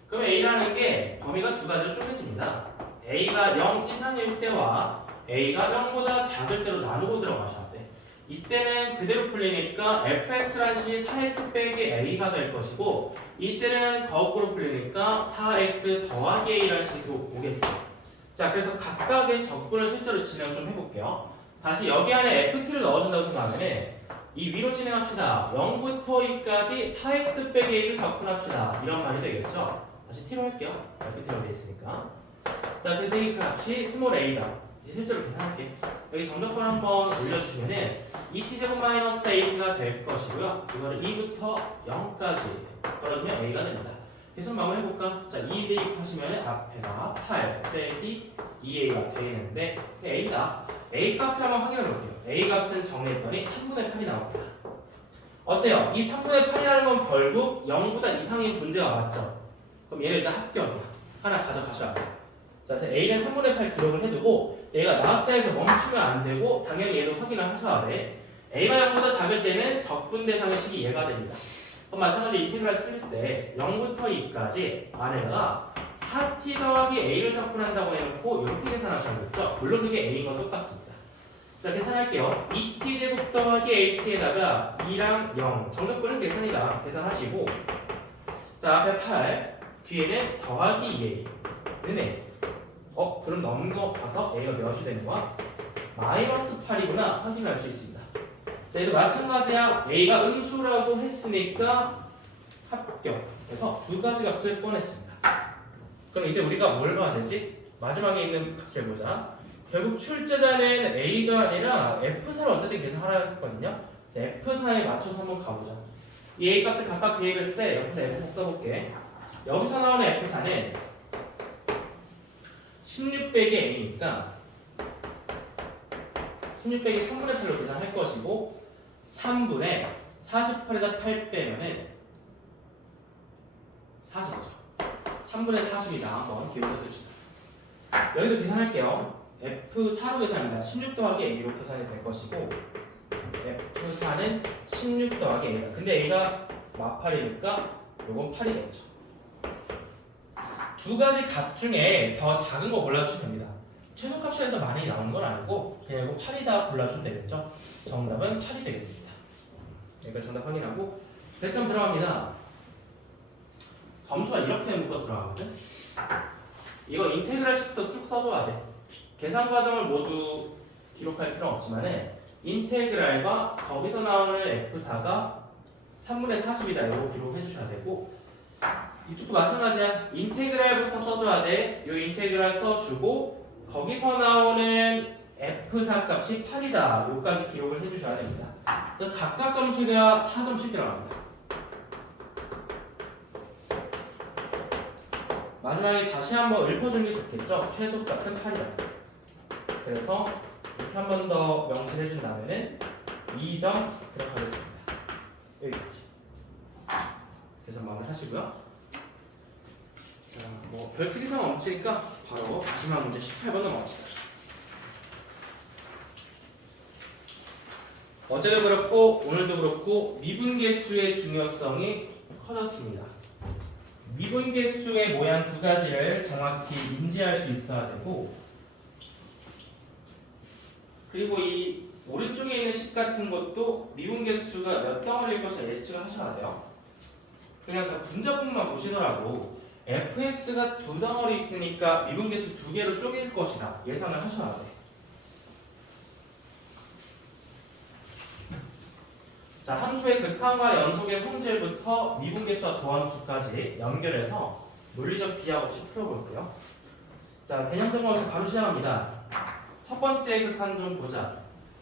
그럼 A라는 게 범위가 두 가지로 쪼개집니다. A가 0 이상일 때와 A가 0보다 작을 때로 나누고 들어가셔야 돼. 이때는 그대로 풀리니까 fx라시 4x 빼기 A가 될 것이고 이때는 거꾸로 풀리니까 4x 더하기 A라시로 오겠죠. 자 그래서 각각의 적분을 실제로 진행 좀 해볼게요. 다시 여기 안에 ft를 넣어준다고 생각하면 이 위로 진행합시다. 0부터 2까지 4x 빼기 A를 적분합시다. 이런 말이 되겠죠. 다시 t로 할게요. ft로 되어 있으니까. 자 근데 이 값이 스몰 a다. 이제 실제로 계산할게. 여기 정적분 한번 올려주시면은 2t제곱 마이너스 at가 될 것이고요. 이거를 2부터 0까지 걸어주면 a가 됩니다. 계산 마무리 해볼까? 자 2 대입하시면 앞에가 8 빼기 2a가 되는데 a다. a 값을 한번 확인해 볼게요. a 값을 정리했더니 3분의 8이 나옵니다. 어때요? 이 3분의 8이라는 건 결국 0보다 이상인 존재가 맞죠? 그럼 얘를 일단 합격이야. 하나 가져가셔야 돼요. 자, a는 3분의 8 기록을 해두고 얘가 나왔다 해서 멈추면 안 되고 당연히 얘도 확인을 하셔야 돼. a가 0보다 작을 때는 적분 대상의 식이 얘가 됩니다. 그럼 마찬가지로 인테그랄 쓸 때 0부터 2까지 안에다가 4t 더하기 a를 적분한다고 해놓고 이렇게 계산하셔야겠죠? 물론 그게 a인 건 똑같습니다. 자, 계산할게요. 2t 제곱 더하기 at에다가 2랑 0 정적분은 계산이다. 계산하시고 자, 앞에 8 뒤에는 더하기 2a 는 그럼 넘어가서 a가 몇이 되는 거야? 마이너스 8이구나 확인할 수 있습니다. 자, 얘도 마찬가지야. a가 음수라고 했으니까 합격. 그래서 두 가지 값을 꺼냈습니다. 그럼 이제 우리가 뭘 봐야 되지? 마지막에 있는 값을 보자. 결국 출제자는 a가 아니라 f4를 어쨌든 계산하라 했거든요. f4에 맞춰서 한번 가보자. 이 a 값을 각각 대입을 했을 때 옆에다 f4 써볼게. 여기서 나오는 f4는 16 빼기 a니까 16 빼기 3분의 8로 계산할 것이고 3분의 48에다 8 빼면은 40이죠. 3분의 40이다. 한번 기울여 둡시다. 여기도 계산할게요. F4로 계산합니다. 16 더하기 A로 계산이 될 것이고 F4는 16 더하기 A다. 근데 A가 마팔이니까 요건 8이 되겠죠. 두 가지 값 중에 더 작은 거 골라주시면 됩니다. 최소값에서 많이 나오는 건 아니고 그냥 이거 8이다 골라주면 되겠죠. 정답은 8이 되겠습니다. 여기까지 정답 확인하고 100점 들어갑니다. 점수가 이렇게 묶어서 들어가거든. 이거 인테그랄식부터 쭉 써줘야 돼. 계산 과정을 모두 기록할 필요는 없지만은 인테그랄과 거기서 나오는 F4가 3분의 40이다. 이거 기록해 주셔야 되고 이쪽도 마찬가지야. 인테그랄부터 써줘야 돼. 이 인테그랄 써주고 거기서 나오는 F4 값이 8이다. 여기까지 기록을 해주셔야 됩니다. 각각 점수가 4점씩 들어갑니다. 마지막에 다시 한번 읊어주는 게 좋겠죠? 최소값은 8이다. 그래서 이렇게 한 번 더 명시해 준다면은 2점 들어가겠습니다. 여기까지. 계산 마무리 하시고요. 자, 뭐 별 특이사항 없으니까 바로 마지막 문제 18번 넘어갑시다. 어제도 그렇고 오늘도 그렇고 미분계수의 중요성이 커졌습니다. 미분계수의 모양 두 가지를 정확히 인지할 수 있어야 되고 그리고 이 오른쪽에 있는 식 같은 것도 미분계수가 몇 덩어리일 것을 예측을 하셔야 돼요. 그냥 그 분자분만 보시더라도 fx가 두 덩어리 있으니까 미분계수 두 개로 쪼갤 것이다. 예상을 하셔야 돼. 자, 함수의 극한과 연속의 성질부터 미분계수와 도함수까지 연결해서 논리적 비약 없이 풀어볼게요. 자, 개념 등록에서 바로 시작합니다. 첫 번째 극한 좀 보자.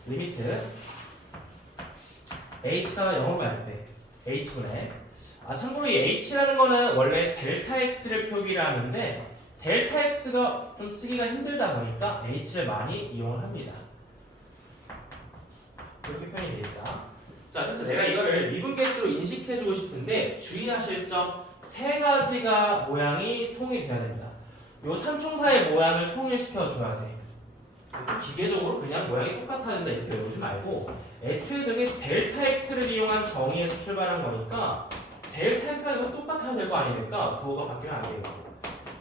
리미트 h가 0으로 갈 때 h분의 참고로 이 h라는 거는 원래 델타 x를 표기를 하는데 델타 x가 좀 쓰기가 힘들다 보니까 h를 많이 이용을 합니다. 그렇게 표현이 되겠다. 자, 그래서 내가 이거를 미분계수로 인식해주고 싶은데 주의하실 점 세 가지가 모양이 통일돼야 됩니다. 요 삼총사의 모양을 통일시켜줘야 돼. 기계적으로 그냥 모양이 똑같아야 된다 이렇게 외우지 말고 애초에 저게 델타 x를 이용한 정의에서 출발한 거니까 델타 x가 이거 똑같아야 될 거 아닙니까? 부호가 바뀌면 안 돼요.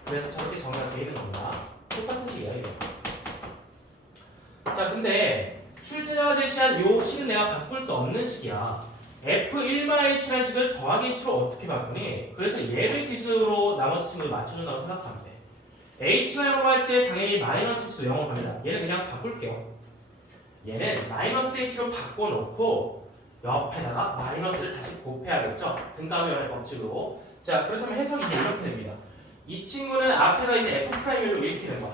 그래서 저렇게 정의가 되어 있는 겁니다. 똑같은 식이야 이게. 자, 근데 출제자가 제시한 요 식은 내가 바꿀 수 없는 식이야. F1-H라는 식을 더하기 H로 어떻게 바꾸니? 그래서 얘를 기준으로 나머지 식을 맞춰준다고 생각하면 돼. H가 0으로 할 때 당연히 마이너스 H도 0으로 갑니다. 얘는 그냥 바꿀게요. 얘는 마이너스 H로 바꿔놓고 옆에다가 마이너스를 다시 곱해야겠죠? 등가교환의 법칙으로. 자, 그렇다면 해석이 이제 이렇게 됩니다. 이 친구는 앞에가 이제 F'일로 이렇게 되는 거야.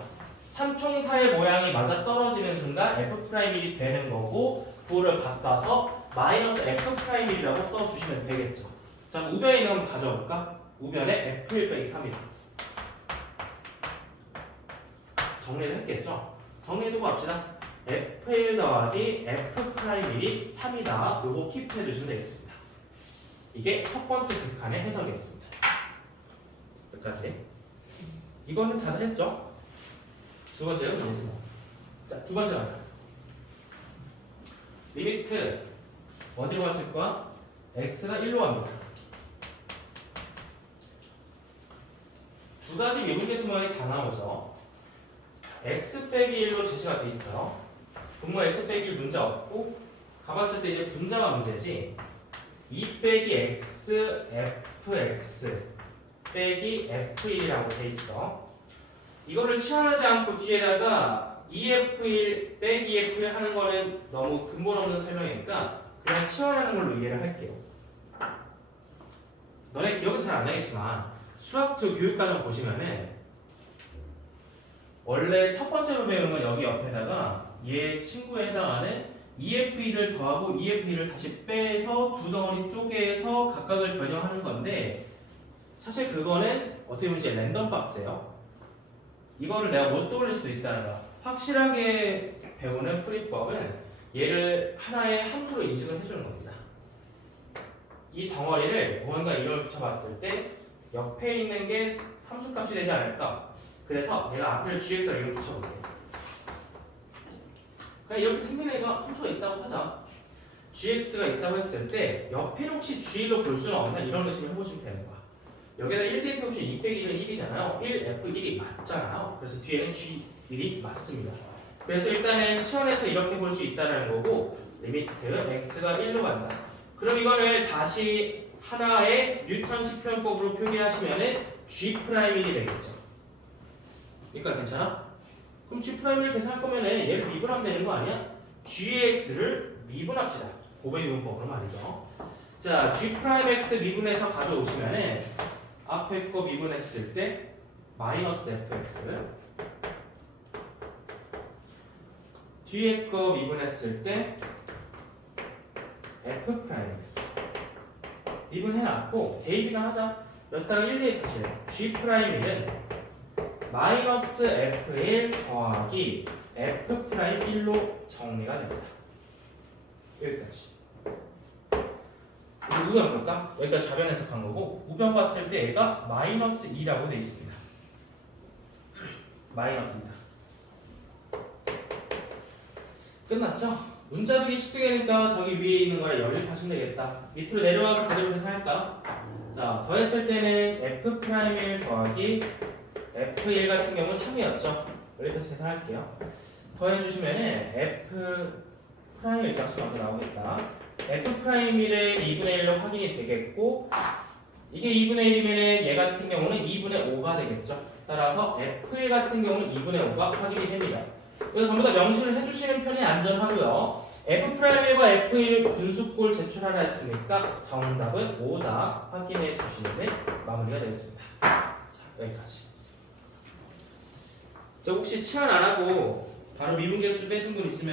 삼총사의 모양이 맞아 떨어지는 순간 F'일이 되는 거고 부호를 바꿔서 마이너스 F'일이라고 써주시면 되겠죠. 자, 우변에 있는 거 한번 가져볼까? 우변에 F1 빼기 3이다. 정리를 했겠죠? 정리해두고 갑시다. F1 더하기 F'일이 3이다. 요거 킵해 주시면 되겠습니다. 이게 첫 번째 극한의 해석이었습니다. 여기까지. 이거는 다들 했죠? 두 번째는 뭐지 뭐. 자, 두 번째 가자. 리미트 어디로 가실 거야? x가 1로 갑니다. 두 가지 미분계수 모양이 다 나오죠. x 빼기 1로 제시가 돼 있어요. 분모 x 빼기 1 문제 없고 가봤을 때 이제 분자가 문제지. 2 빼기 x fx 빼기 f1이라고 돼 있어. 이거를 치환하지 않고 뒤에다가 2f1 빼기 f1 하는 거는 너무 근본 없는 설명이니까 그냥 치환하는 걸로 이해를 할게요. 너네 기억은 잘 안 나겠지만 수학2 교육과정 보시면은 원래 첫 번째로 배우는 건 여기 옆에다가 얘 친구에 해당하는 EF1을 더하고 EF1을 다시 빼서 두 덩어리 쪼개서 각각을 변형하는 건데 사실 그거는 어떻게 보면 이제 랜덤 박스예요. 이거를 내가 못 떠올릴 수도 있다는 거야. 확실하게 배우는 풀이법은 얘를 하나의 함수로 인식을 해주는 겁니다. 이 덩어리를 뭔가 이걸 붙여봤을 때 옆에 있는 게 함수값이 되지 않을까? 그래서 내가 앞에를 gx로 이렇게 붙여볼게. 그냥 이렇게 생긴 애가 함수가 있다고 하자. gx가 있다고 했을 때 옆에를 혹시 g로 볼 수는 없나? 이런 것을 해보시면 되는 거야. 여기다 1 대입해 보시면 2 빼기 1은 1이잖아요. 1f1이 맞잖아요. 그래서 뒤에는 g1이 맞습니다. 그래서 일단은 시원해서 이렇게 볼 수 있다는 거고 리미트 x가 1로 간다. 그럼 이거를 다시 하나의 뉴턴식 표현법으로 표기하시면은 g'1이 되겠죠. 그러니까 괜찮아? 그럼 G'를 계산할 거면 얘를 미분하면 되는 거 아니야? G의 X를 미분합시다. 고배 미분법으로 말이죠. 자, G'X 미분해서 가져오시면은 앞에 거 미분했을 때 마이너스 fx 뒤에 거 미분했을 때 f'x 미분해놨고 대입이나 하자. 여기다가 1 대입하세요. G'1은 마이너스 f1 더하기 f'1로 정리가 됩니다. 여기까지. 이제 우변 볼까? 여기까지 좌변 해석한 거고 우변 봤을 때 얘가 마이너스 2라고 되어 있습니다. 마이너스입니다. 끝났죠? 문자들이 쉽게되니까 저기 위에 있는 거랑 연립하시면 되겠다. 밑으로 내려와서 그대로 계산할까? 자, 더했을 때는 f'1 더하기 f1 같은 경우는 3이었죠? 연립해서 계산할게요. 더해주시면은 f' 일단 수가 나오겠다. f'1은 2분의 1로 확인이 되겠고 이게 2분의 1이면 얘 같은 경우는 2분의 5가 되겠죠. 따라서 f1 같은 경우는 2분의 5가 확인이 됩니다. 그래서 전부 다 명시를 해주시는 편이 안전하고요. f'1과 f1 분수꼴 제출하라 했으니까 정답은 5다 확인해 주시는 마무리가 되겠습니다. 자, 여기까지. 자, 혹시 치환 안 하고 바로 미분계수 빼신 분 있으면